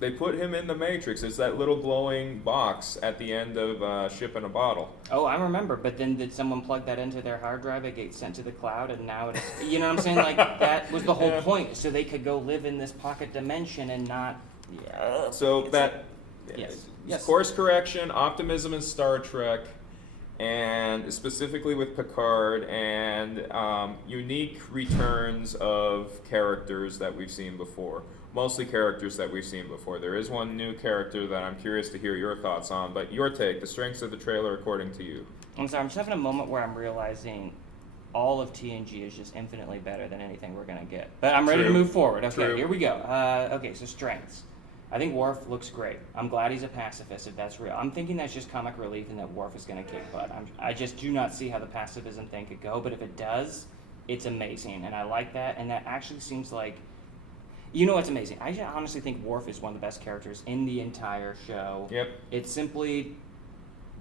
It's that little glowing box at the end of Ship in a Bottle. Oh, I remember. But then did someone plug that into their hard drive? It gets sent to the cloud, and now it's... You know what I'm saying? Like, that was the whole point. So they could go live in this pocket dimension and not... Yeah. So that... Yes. Course correction, optimism in Star Trek, and specifically with Picard, and unique returns of characters that we've seen before. Mostly characters that we've seen before. There is one new character that I'm curious to hear your thoughts on, but your take, the strengths of the trailer according to you. I'm sorry, I'm just having a moment where I'm realizing all of TNG is just infinitely better than anything we're going to get. But I'm ready to move forward. Okay, Here we go. So strengths. I think Worf looks great. I'm glad he's a pacifist, if that's real. I'm thinking that's just comic relief and that Worf is going to kick butt. I just do not see how the pacifism thing could go, but if it does, it's amazing, and I like that, and that actually seems like... You know what's amazing? I honestly think Worf is one of the best characters in the entire show. Yep. It's simply...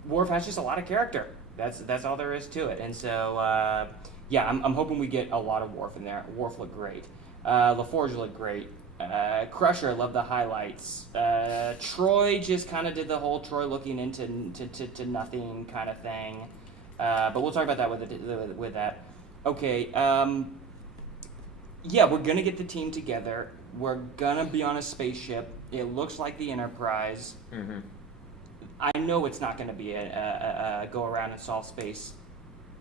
Worf has just a lot of character. That's all there is to it. And so, I'm hoping we get a lot of Worf in there. Worf looked great. LaForge looked great. Crusher, I love the highlights. Troy just kind of did the whole Troy looking into to nothing kind of thing. But we'll talk about that with that. Okay. We're going to get the team together. We're going to be on a spaceship. It looks like the Enterprise. Mm-hmm. I know it's not going to be a go around and solve space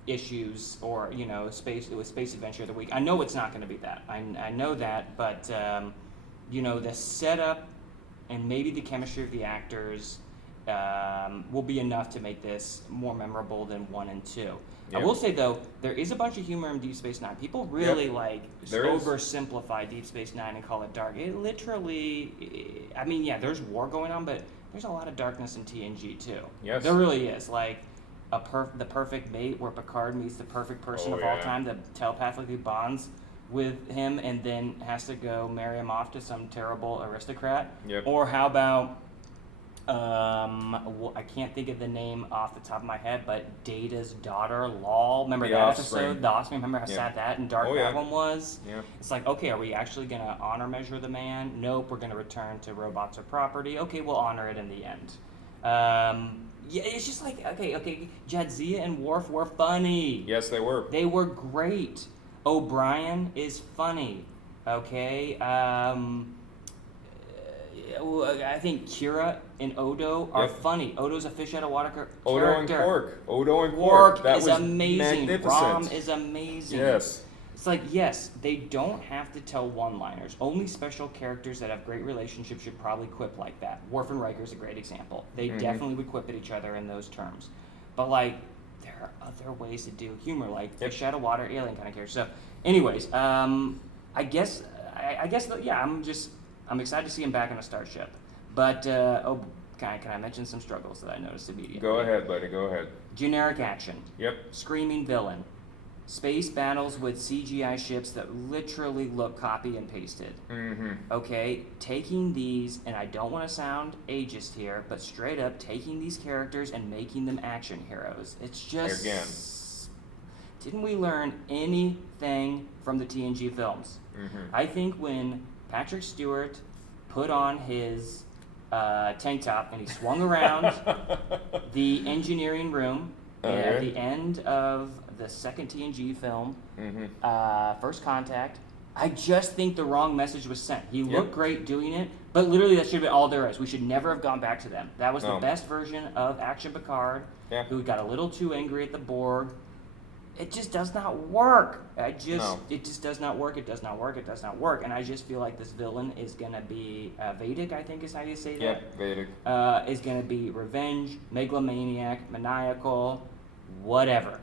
issues or, space adventure of the week. I know it's not going to be that. I know that, but, the setup and maybe the chemistry of the actors will be enough to make this more memorable than 1 and 2. Yep. I will say, though, there is a bunch of humor in Deep Space Nine. People really, oversimplify Deep Space Nine and call it dark. It literally... there's war going on, but there's a lot of darkness in TNG, too. Yes. There really is. Like, the perfect mate where Picard meets the perfect person of all time that telepathically bonds with him and then has to go marry him off to some terrible aristocrat. Yep. Or how about... I can't think of the name off the top of my head, but Data's daughter, Lal. Remember that episode? The Offspring. Remember how sad that and dark that one was? Yeah. It's like, okay, are we actually going to honor measure the man? Nope, we're going to return to robots or property. Okay, we'll honor it in the end. It's just like, okay, Jadzia and Worf were funny. Yes, they were. They were great. O'Brien is funny. Okay, I think Kira and Odo are funny. Odo's a fish out of water character. Odo and Quark. That is amazing. Rom is amazing. Yes. It's like, yes, they don't have to tell one-liners. Only special characters that have great relationships should probably quip like that. Worf and Riker is a great example. They definitely would quip at each other in those terms. But, there are other ways to do humor, like fish out of water, alien kind of characters. So, anyways, I'm excited to see him back on a starship. But, can I mention some struggles that I noticed immediately? Go ahead, buddy. Go ahead. Generic action. Yep. Screaming villain. space battles with CGI ships that literally look copy and pasted. Okay, taking these, and I don't want to sound ageist here, but straight up taking these characters and making them action heroes. It's just... Again. Didn't we learn anything from the TNG films? I think when Patrick Stewart put on his tank top and he swung around the engineering room at the end of the second TNG film, First Contact, I just think the wrong message was sent. He looked great doing it, but literally that should have been all there is. We should never have gone back to them. That was the best version of Action Picard, who got a little too angry at the Borg. It just does not work. It just does not work. It does not work. It does not work. And I just feel like this villain is going to be Vedic, I think is how you say that. Yep, Vedic. Is going to be revenge, megalomaniac, maniacal, whatever.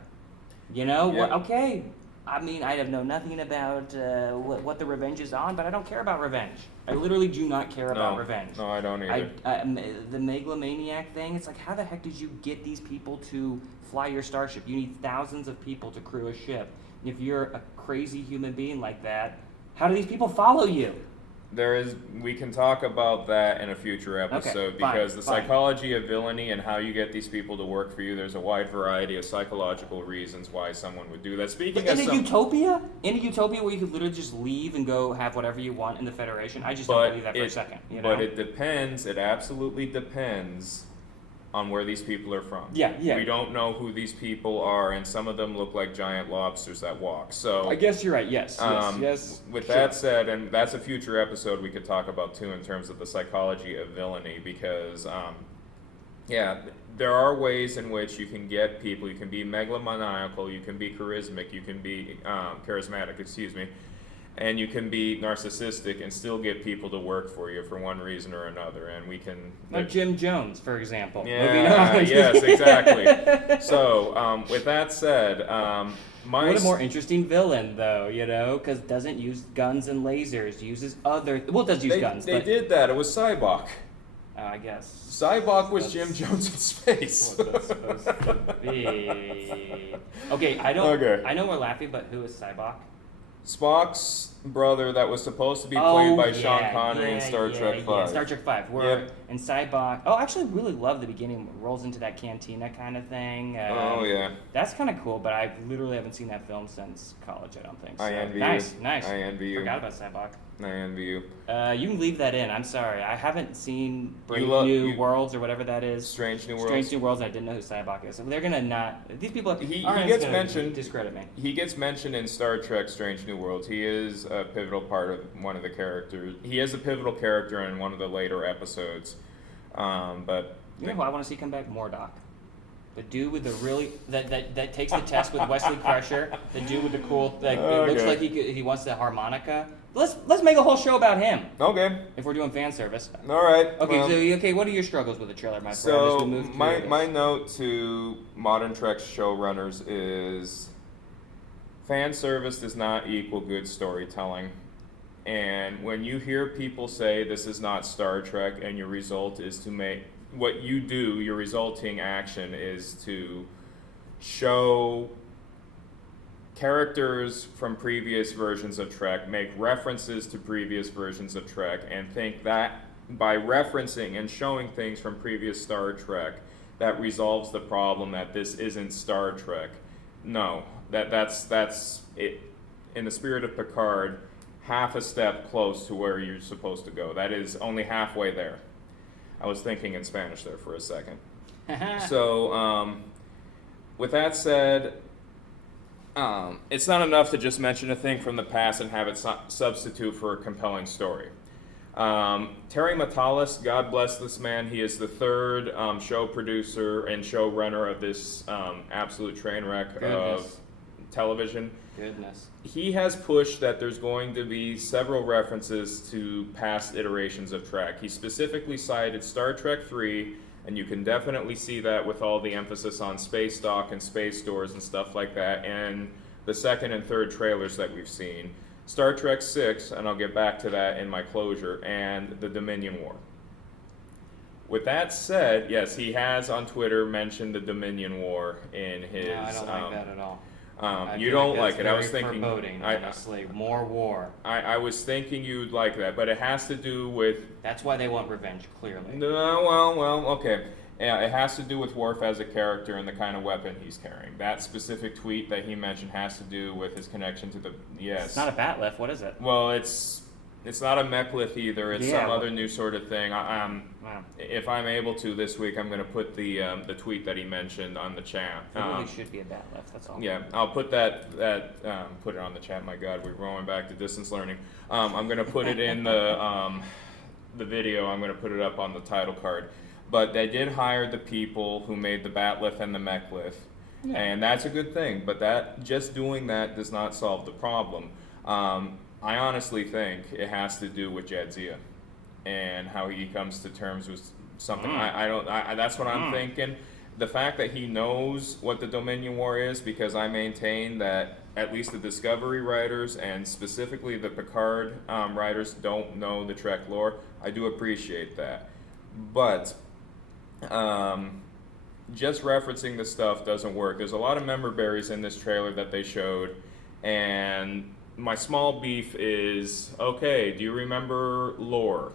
You know? Yep. Okay. I mean, I know nothing about what the revenge is on, but I don't care about revenge. I literally do not care about revenge. No, I don't either. The megalomaniac thing, it's like, how the heck did you get these people to fly your starship? You need thousands of people to crew a ship. If you're a crazy human being like that, how do these people follow you? We can talk about that in a future episode, because the psychology of villainy and how you get these people to work for you, there's a wide variety of psychological reasons why someone would do that. In a utopia where you could literally just leave and go have whatever you want in the Federation, I just don't believe that for a second. You know? But it depends, it absolutely depends on where these people are from. Yeah. We don't know who these people are, and some of them look like giant lobsters that walk. So I guess you're right. Yes. With that said, and that's a future episode we could talk about too in terms of the psychology of villainy, because there are ways in which you can get people. You can be megalomaniacal, you can be charismatic, you can be and you can be narcissistic and still get people to work for you for one reason or another. And we can... Like Jim Jones, for example. Yes, exactly. So, with that said, what a more interesting villain, though, you know, because doesn't use guns and lasers, uses other... Well, it does use guns, They did that. It was Cybok. I guess. Cybok was Jim Jones in space. What that's supposed to be. Okay, I know we're laughing, but who is Cybok? Spock's brother that was supposed to be played by Sean Connery in Star Trek 5. Yeah, Star Trek 5. In Cybok... Oh, actually, I really love the beginning. Rolls into that cantina kind of thing. That's kind of cool, but I literally haven't seen that film since college, I don't think. So. I envy you. Nice. I envy you. Forgot about Cybok. I envy you. You can leave that in. I'm sorry. I haven't seen Brave New Worlds or whatever that is. Strange New Worlds. Strange New Worlds. I didn't know who Cybok is. So they're gonna not. These people. He gets mentioned. Discredit me. He gets mentioned in Star Trek: Strange New Worlds. He is a pivotal part of one of the characters. He is a pivotal character in one of the later episodes. But you know who I want to see come back? Mordok. The dude with the really that takes the test with Wesley Crusher. The dude with the cool it looks like he wants the harmonica. Let's make a whole show about him. Okay. If we're doing fan service. All right. Okay. What are your struggles with the trailer, my friend? So my note to modern Trek showrunners is fan service does not equal good storytelling. And when you hear people say this is not Star Trek, and your result is to make what you do, your resulting action is to show characters from previous versions of Trek, make references to previous versions of Trek, and think that by referencing and showing things from previous Star Trek, that resolves the problem that this isn't Star Trek. No, that's it. In the spirit of Picard, half a step close to where you're supposed to go. That is only halfway there. I was thinking in Spanish there for a second. So, with that said, it's not enough to just mention a thing from the past and have it substitute for a compelling story. Terry Matalas, God bless this man. He is the third show producer and showrunner of this absolute train wreck of television. Goodness. He has pushed that there's going to be several references to past iterations of Trek. He specifically cited Star Trek 3, and you can definitely see that with all the emphasis on space dock and space doors and stuff like that, and the second and third trailers that we've seen. Star Trek 6, and I'll get back to that in my closure, and the Dominion War. With that said, yes, he has on Twitter mentioned the Dominion War in his... No, I don't like that at all. I You feel don't that's like it. I was very thinking. foreboding, honestly. More war. I was thinking you'd like that, but it has to do with. That's why they want revenge, clearly. No, well, okay. Yeah, it has to do with Worf as a character and the kind of weapon he's carrying. That specific tweet that he mentioned has to do with his connection to the. Yes. It's not a bat lift. What is it? Well, it's not a mechlith either. It's some well, other new sort of thing. wow. If I'm able to this week, I'm going to put the tweet that he mentioned on the chat. It really should be a bat lift. That's all. Yeah, I'll put that put it on the chat. My God, we're going back to distance learning. I'm going to put it in the video. I'm going to put it up on the title card. But they did hire the people who made the batlith and the mechlith, and that's a good thing. But that just doing that does not solve the problem. I honestly think it has to do with Jadzia and how he comes to terms with something. That's what I'm thinking. The fact that he knows what the Dominion War is, because I maintain that at least the Discovery writers and specifically the Picard writers don't know the Trek lore. I do appreciate that. But just referencing the stuff doesn't work. There's a lot of member berries in this trailer that they showed, and my small beef is, okay, do you remember lore?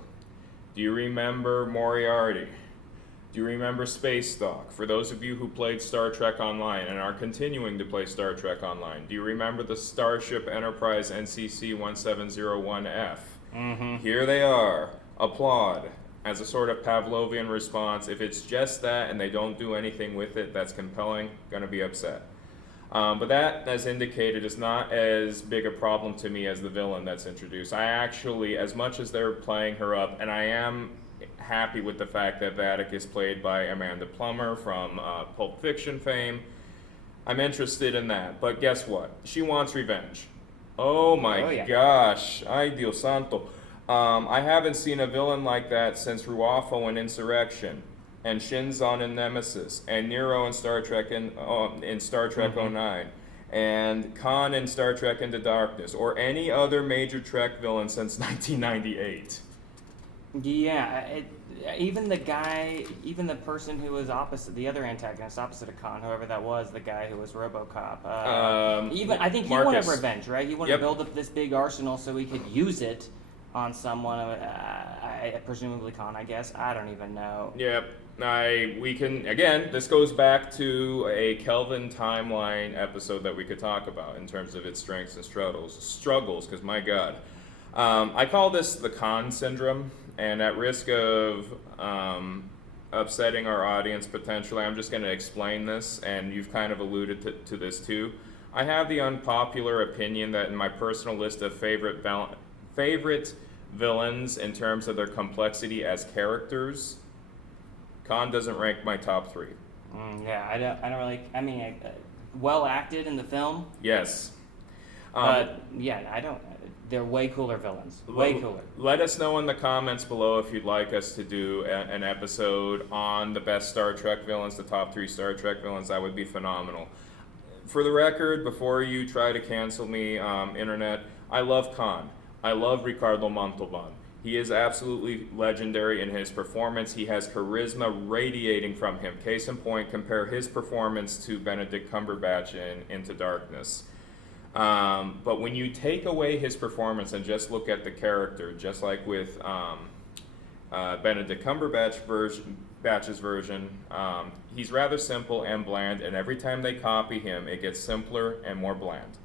Do you remember Moriarty? Do you remember Space Dock? For those of you who played Star Trek Online and are continuing to play Star Trek Online, do you remember the Starship Enterprise NCC 1701F? Mm-hmm. Here they are. Applaud. As a sort of Pavlovian response. If it's just that and they don't do anything with it that's compelling, gonna be upset. But that, as indicated, is not as big a problem to me as the villain that's introduced. I actually, as much as they're playing her up, and I am happy with the fact that Vadic is played by Amanda Plummer from Pulp Fiction fame, I'm interested in that. But guess what? She wants revenge. Oh my gosh. Ay Dios santo. I haven't seen a villain like that since Ruafo in Insurrection, and Shinzon in Nemesis, and Nero in Star Trek in Star Trek 09, and Khan in Star Trek Into Darkness, or any other major Trek villain since 1998. Yeah, even the person who was opposite, the other antagonist opposite of Khan, whoever that was, the guy who was RoboCop. I think he wanted revenge, right? He wanted to build up this big arsenal so he could use it on someone, presumably Khan, I guess. I don't even know. Yep. This goes back to a Kelvin timeline episode that we could talk about in terms of its strengths and struggles, because my God. I call this the Khan syndrome, and at risk of upsetting our audience potentially, I'm just going to explain this, and you've kind of alluded to this too. I have the unpopular opinion that in my personal list of favorite villains in terms of their complexity as characters, Khan doesn't rank my top 3. I don't really. I mean, well acted in the film. Yes. But I don't. They're way cooler villains. Way cooler. Let us know in the comments below if you'd like us to do an episode on the best Star Trek villains, the top 3 Star Trek villains. That would be phenomenal. For the record, before you try to cancel me, internet, I love Khan. I love Ricardo Montalban. He is absolutely legendary in his performance. He has charisma radiating from him. Case in point, compare his performance to Benedict Cumberbatch in Into Darkness. But when you take away his performance and just look at the character, just like with Benedict Cumberbatch's version, he's rather simple and bland, and every time they copy him, it gets simpler and more bland.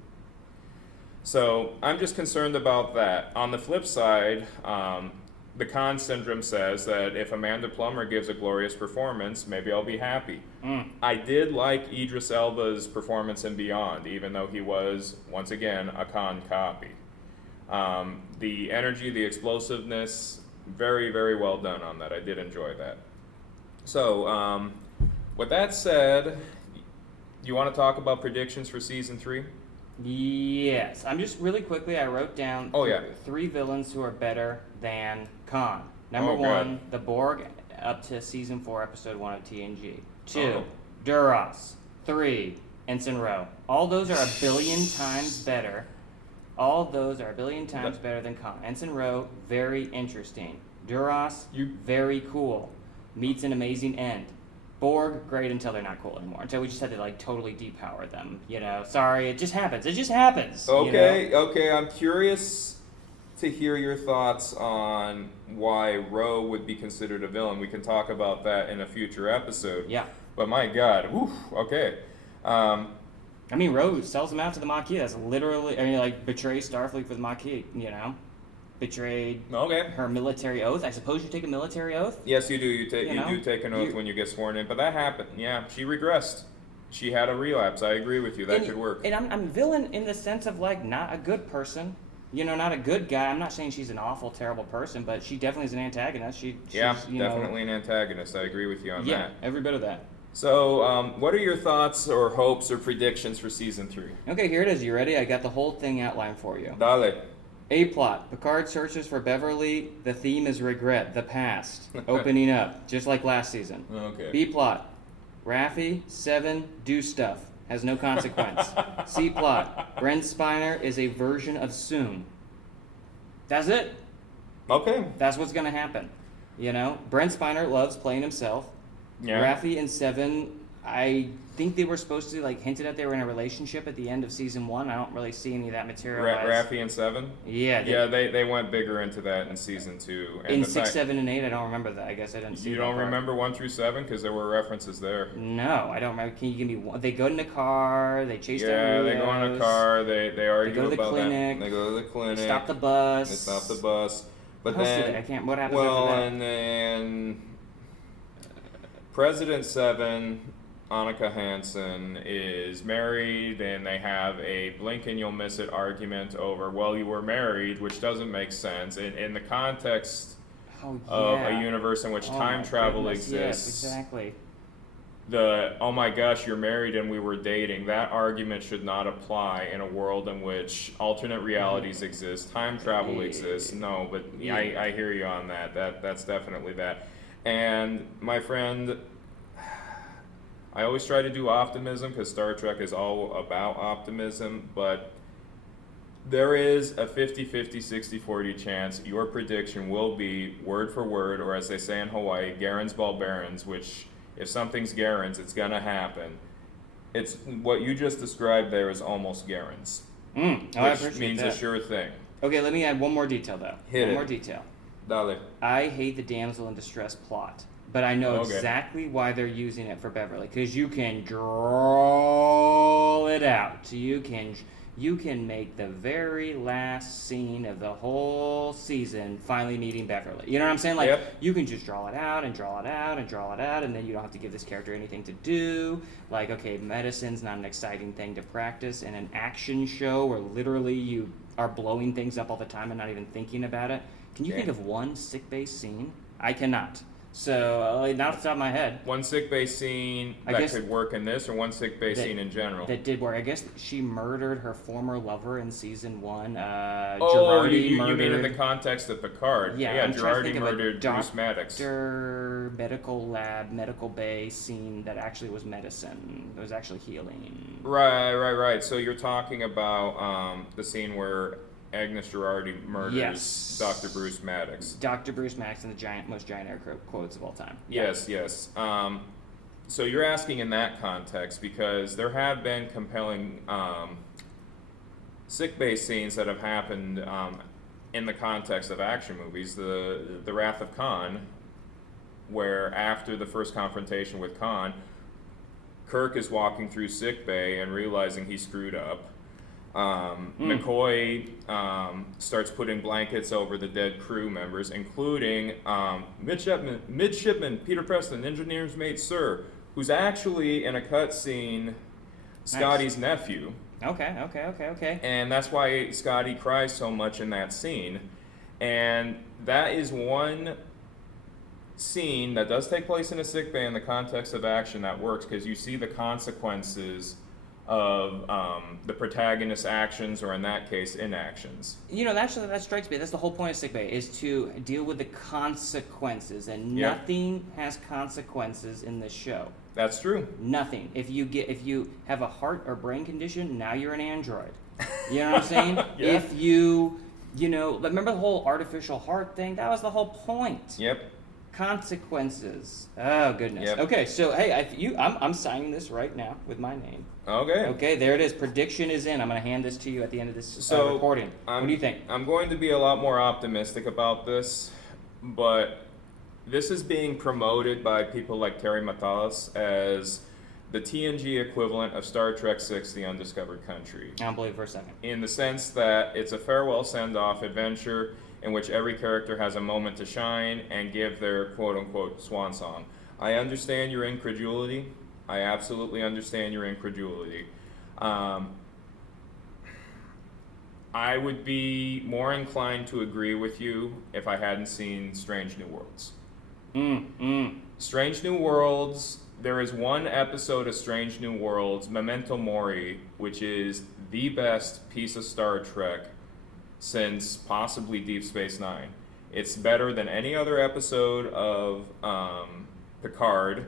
So I'm just concerned about that. On the flip side, the Khan syndrome says that if Amanda Plummer gives a glorious performance, maybe I'll be happy. I did like Idris Elba's performance in Beyond, even though he was, once again, a Khan copy. The energy, the explosiveness, very, very well done on that. I did enjoy that. So, with that said, you want to talk about predictions for Season 3? Yes. I'm just really quickly, I wrote down 3 villains who are better than Khan. Number 1, the Borg up to Season 4, Episode 1 of TNG. 2, Duras. 3, Ensign Ro. All those are a billion times better. All those are a billion times better than Khan. Ensign Ro, very interesting. Duras, very cool. Meets an amazing end. Borg, great until they're not cool anymore. Until we just had to like totally depower them. You know, sorry, it just happens. It just happens. Okay, you know? okay. I'm curious to hear your thoughts on why Ro would be considered a villain. We can talk about that in a future episode. Yeah. But my God, whew, okay. I mean, Rose sells him out to the Maquis. That's literally, I mean, like, betrays Starfleet for the Maquis, you know? Betrayed her military oath. I suppose you take a military oath? Yes, you do. You know? do take an oath when you get sworn in. But that happened. Yeah, she regressed. She had a relapse. I agree with you. That could work. And I'm villain in the sense of, like, not a good person. You know, not a good guy. I'm not saying she's an awful, terrible person, but she definitely is an antagonist. She's definitely an antagonist. I agree with you on that. Yeah, every bit of that. So, what are your thoughts or hopes or predictions for season 3? Okay, here it is. You ready? I got the whole thing outlined for you. Dale. A plot. Picard searches for Beverly. The theme is regret, the past. Opening up, just like last season. Okay. B plot. Raffi, Seven, do stuff. Has no consequence. C plot. Brent Spiner is a version of Soon. That's it. Okay. That's what's going to happen. You know? Brent Spiner loves playing himself. Yeah. Raffi and Seven, I think they were supposed to, like, hinted at they were in a relationship at the end of season 1. I don't really see any of that materialize. Raffi and Seven? Yeah. They went bigger into that in season 2. And in 6, 7, and 8, I don't remember that. I guess I didn't see. You don't remember 1 through 7 because there were references there. No, I don't remember. Can you give me one? They go in the car. They chase down Yeah, they go in a car. They argue go to the about clinic. that. They go to the clinic. They stop the bus. They stop the bus. But What else then did I can't. What happens well, after that? and then President 7, Annika Hansen, is married, and they have a blink and you'll miss it argument over, well, you were married, which doesn't make sense in the context of a universe in which time travel exists. Yes, exactly. Oh my gosh, you're married and we were dating, that argument should not apply in a world in which alternate realities exist, time travel exists. No, but I hear you on that. That's definitely that. And my friend, I always try to do optimism because Star Trek is all about optimism, but there is a 50-50, 60-40 chance your prediction will be word for word, or as they say in Hawaii, Garen's Ball Barons, which if something's Garen's, it's going to happen. It's what you just described there is almost Garen's, which means a sure thing. Okay, let me add one more detail, though. One more detail. Dale. I hate the damsel in distress plot, but I know exactly why they're using it for Beverly, because you can draw it out. You can make the very last scene of the whole season finally meeting Beverly. You know what I'm saying? Like, you can just draw it out and draw it out and draw it out, and then you don't have to give this character anything to do. Like, okay, medicine's not an exciting thing to practice in an action show where literally you are blowing things up all the time and not even thinking about it. Can you think of one sickbay scene? I cannot. So, not off the top of my head. One sickbay scene that could work in this, or one sickbay scene in general? That did work. I guess she murdered her former lover in season 1. Girardi you mean in the context of Picard? Yeah, Girardi murdered Bruce Maddox. Medical lab, medical bay scene that actually was medicine. It was actually healing. Right. So you're talking about the scene where Agnes Girardi murders Dr. Bruce Maddox. Dr. Bruce Maddox in the most giant air quotes of all time. Yes. So you're asking in that context because there have been compelling sickbay scenes that have happened in the context of action movies. The Wrath of Khan, where after the first confrontation with Khan, Kirk is walking through sickbay and realizing he screwed up. McCoy starts putting blankets over the dead crew members, including midshipman Peter Preston, engineer's mate Sir, who's actually in a cutscene Scotty's nephew. Okay. And that's why Scotty cries so much in that scene. And that is one scene that does take place in a sickbay in the context of action that works because you see the consequences of the protagonist's actions, or in that case, inactions. You know, actually, that strikes me. That's the whole point of sickbay, is to deal with the consequences, and nothing has consequences in this show. That's true. Nothing. If you have a heart or brain condition, now you're an android. You know what I'm saying? If you remember the whole artificial heart thing? That was the whole point. consequences. Oh goodness. Yep. Okay, so hey, I'm signing this right now with my name. Okay. Okay, there it is. Prediction is in. I'm going to hand this to you at the end of this recording. What do you think? I'm going to be a lot more optimistic about this, but this is being promoted by people like Terry Matalas as the TNG equivalent of Star Trek VI: The Undiscovered Country. I don't believe it for a second. In the sense that it's a farewell send-off adventure in which every character has a moment to shine and give their quote-unquote swan song. I understand your incredulity. I absolutely understand your incredulity. I would be more inclined to agree with you if I hadn't seen Strange New Worlds. Strange New Worlds, there is one episode of Strange New Worlds, Memento Mori, which is the best piece of Star Trek since possibly Deep Space Nine. It's better than any other episode of Picard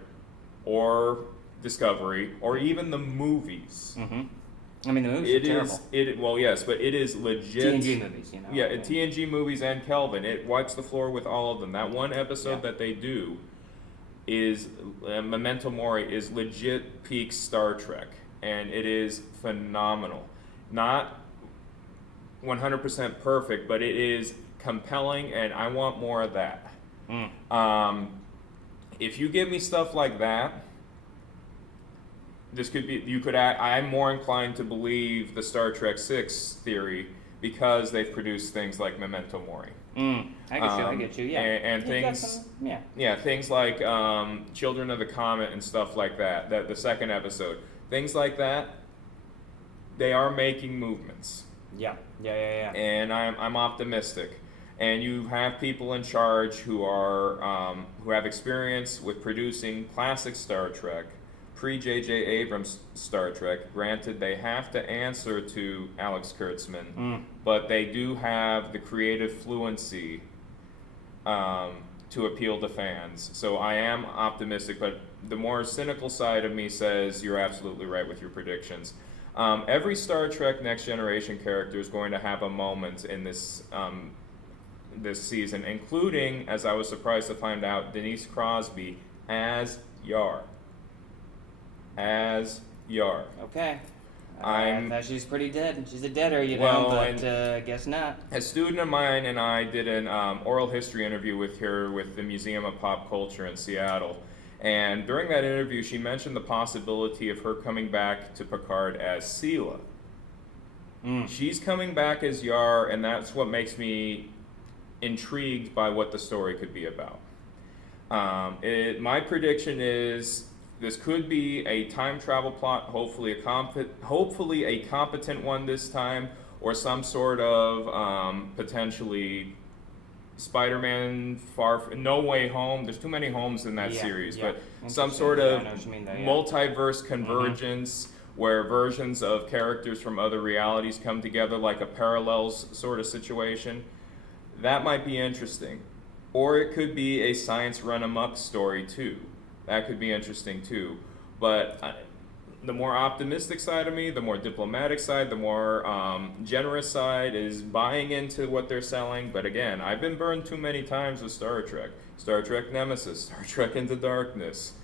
or Discovery or even the movies. I mean, the movies are terrible. Well, yes, but it is legit. TNG movies, you know. Yeah, TNG movies and Kelvin. It wipes the floor with all of them. That one episode that they do is Memento Mori is legit peak Star Trek, and it is phenomenal. Not 100% perfect, but it is compelling, and I want more of that. If you give me stuff like that, this could be, I'm more inclined to believe the Star Trek VI theory because they've produced things like Memento Mori. I get you, yeah. And things, things like Children of the Comet and stuff like that, the second episode. Things like that, they are making movements. Yeah. And I'm optimistic. And you have people in charge who are who have experience with producing classic Star Trek, pre-J.J. Abrams Star Trek. Granted, they have to answer to Alex Kurtzman, but they do have the creative fluency to appeal to fans. So I am optimistic, but the more cynical side of me says you're absolutely right with your predictions. Every Star Trek Next Generation character is going to have a moment in this this season, including, as I was surprised to find out, Denise Crosby as Yar. Okay. I thought she was pretty dead. She's a deader, but I guess not. A student of mine and I did an oral history interview with her with the Museum of Pop Culture in Seattle. And during that interview, she mentioned the possibility of her coming back to Picard as Sela. She's coming back as Yar, and that's what makes me intrigued by what the story could be about. My prediction is this could be a time travel plot, hopefully a competent one this time, or some sort of potentially Spider-Man No Way Home. There's too many homes in that series, but some sort of multiverse convergence where versions of characters from other realities come together, like a parallels sort of situation. That might be interesting. Or it could be a science run amok story too. That could be interesting too. But the more optimistic side of me, the more diplomatic side, the more generous side is buying into what they're selling. But again, I've been burned too many times with Star Trek. Star Trek Nemesis, Star Trek Into Darkness,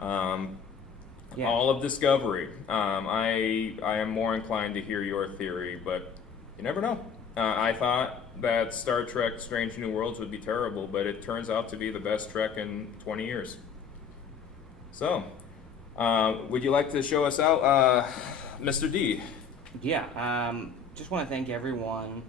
all of Discovery. I am more inclined to hear your theory, but you never know. I thought that Star Trek Strange New Worlds would be terrible, but it turns out to be the best Trek in 20 years. So, would you like to show us out, Mr. D? Yeah, just want to thank everyone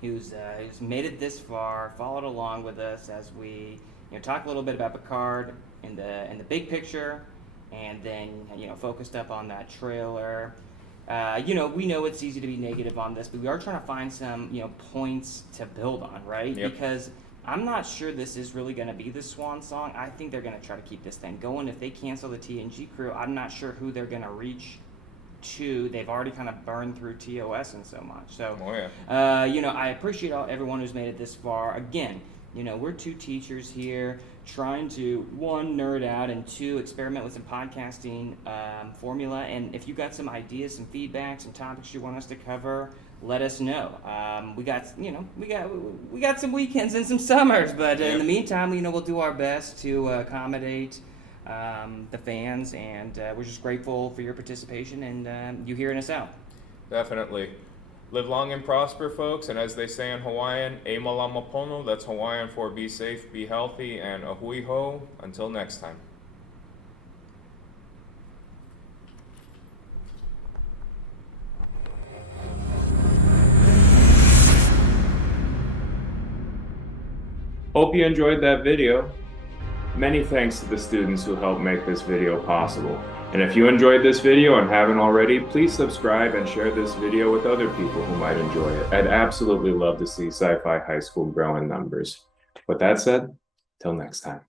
who's made it this far, followed along with us as we talk a little bit about Picard in the big picture, and then focused up on that trailer. We know it's easy to be negative on this, but we are trying to find some points to build on, right? Yep. Because I'm not sure this is really going to be the swan song. I think they're going to try to keep this thing going. If they cancel the TNG crew, I'm not sure who they're going to reach to. They've already kind of burned through TOS and so much. So, I appreciate everyone who's made it this far. Again, we're two teachers here trying to, one, nerd out, and two, experiment with some podcasting formula. And if you got some ideas, some feedback, some topics you want us to cover, let us know. We got some weekends and some summers, but in the meantime, we'll do our best to accommodate the fans, and we're just grateful for your participation and you hearing us out. Definitely. Live long and prosper, folks, and as they say in Hawaiian, e malama pono, that's Hawaiian for be safe, be healthy, and a hui ho. Until next time. Hope you enjoyed that video. Many thanks to the students who helped make this video possible. And if you enjoyed this video and haven't already, please subscribe and share this video with other people who might enjoy it. I'd absolutely love to see Sci-Fi High School grow in numbers. With that said, till next time.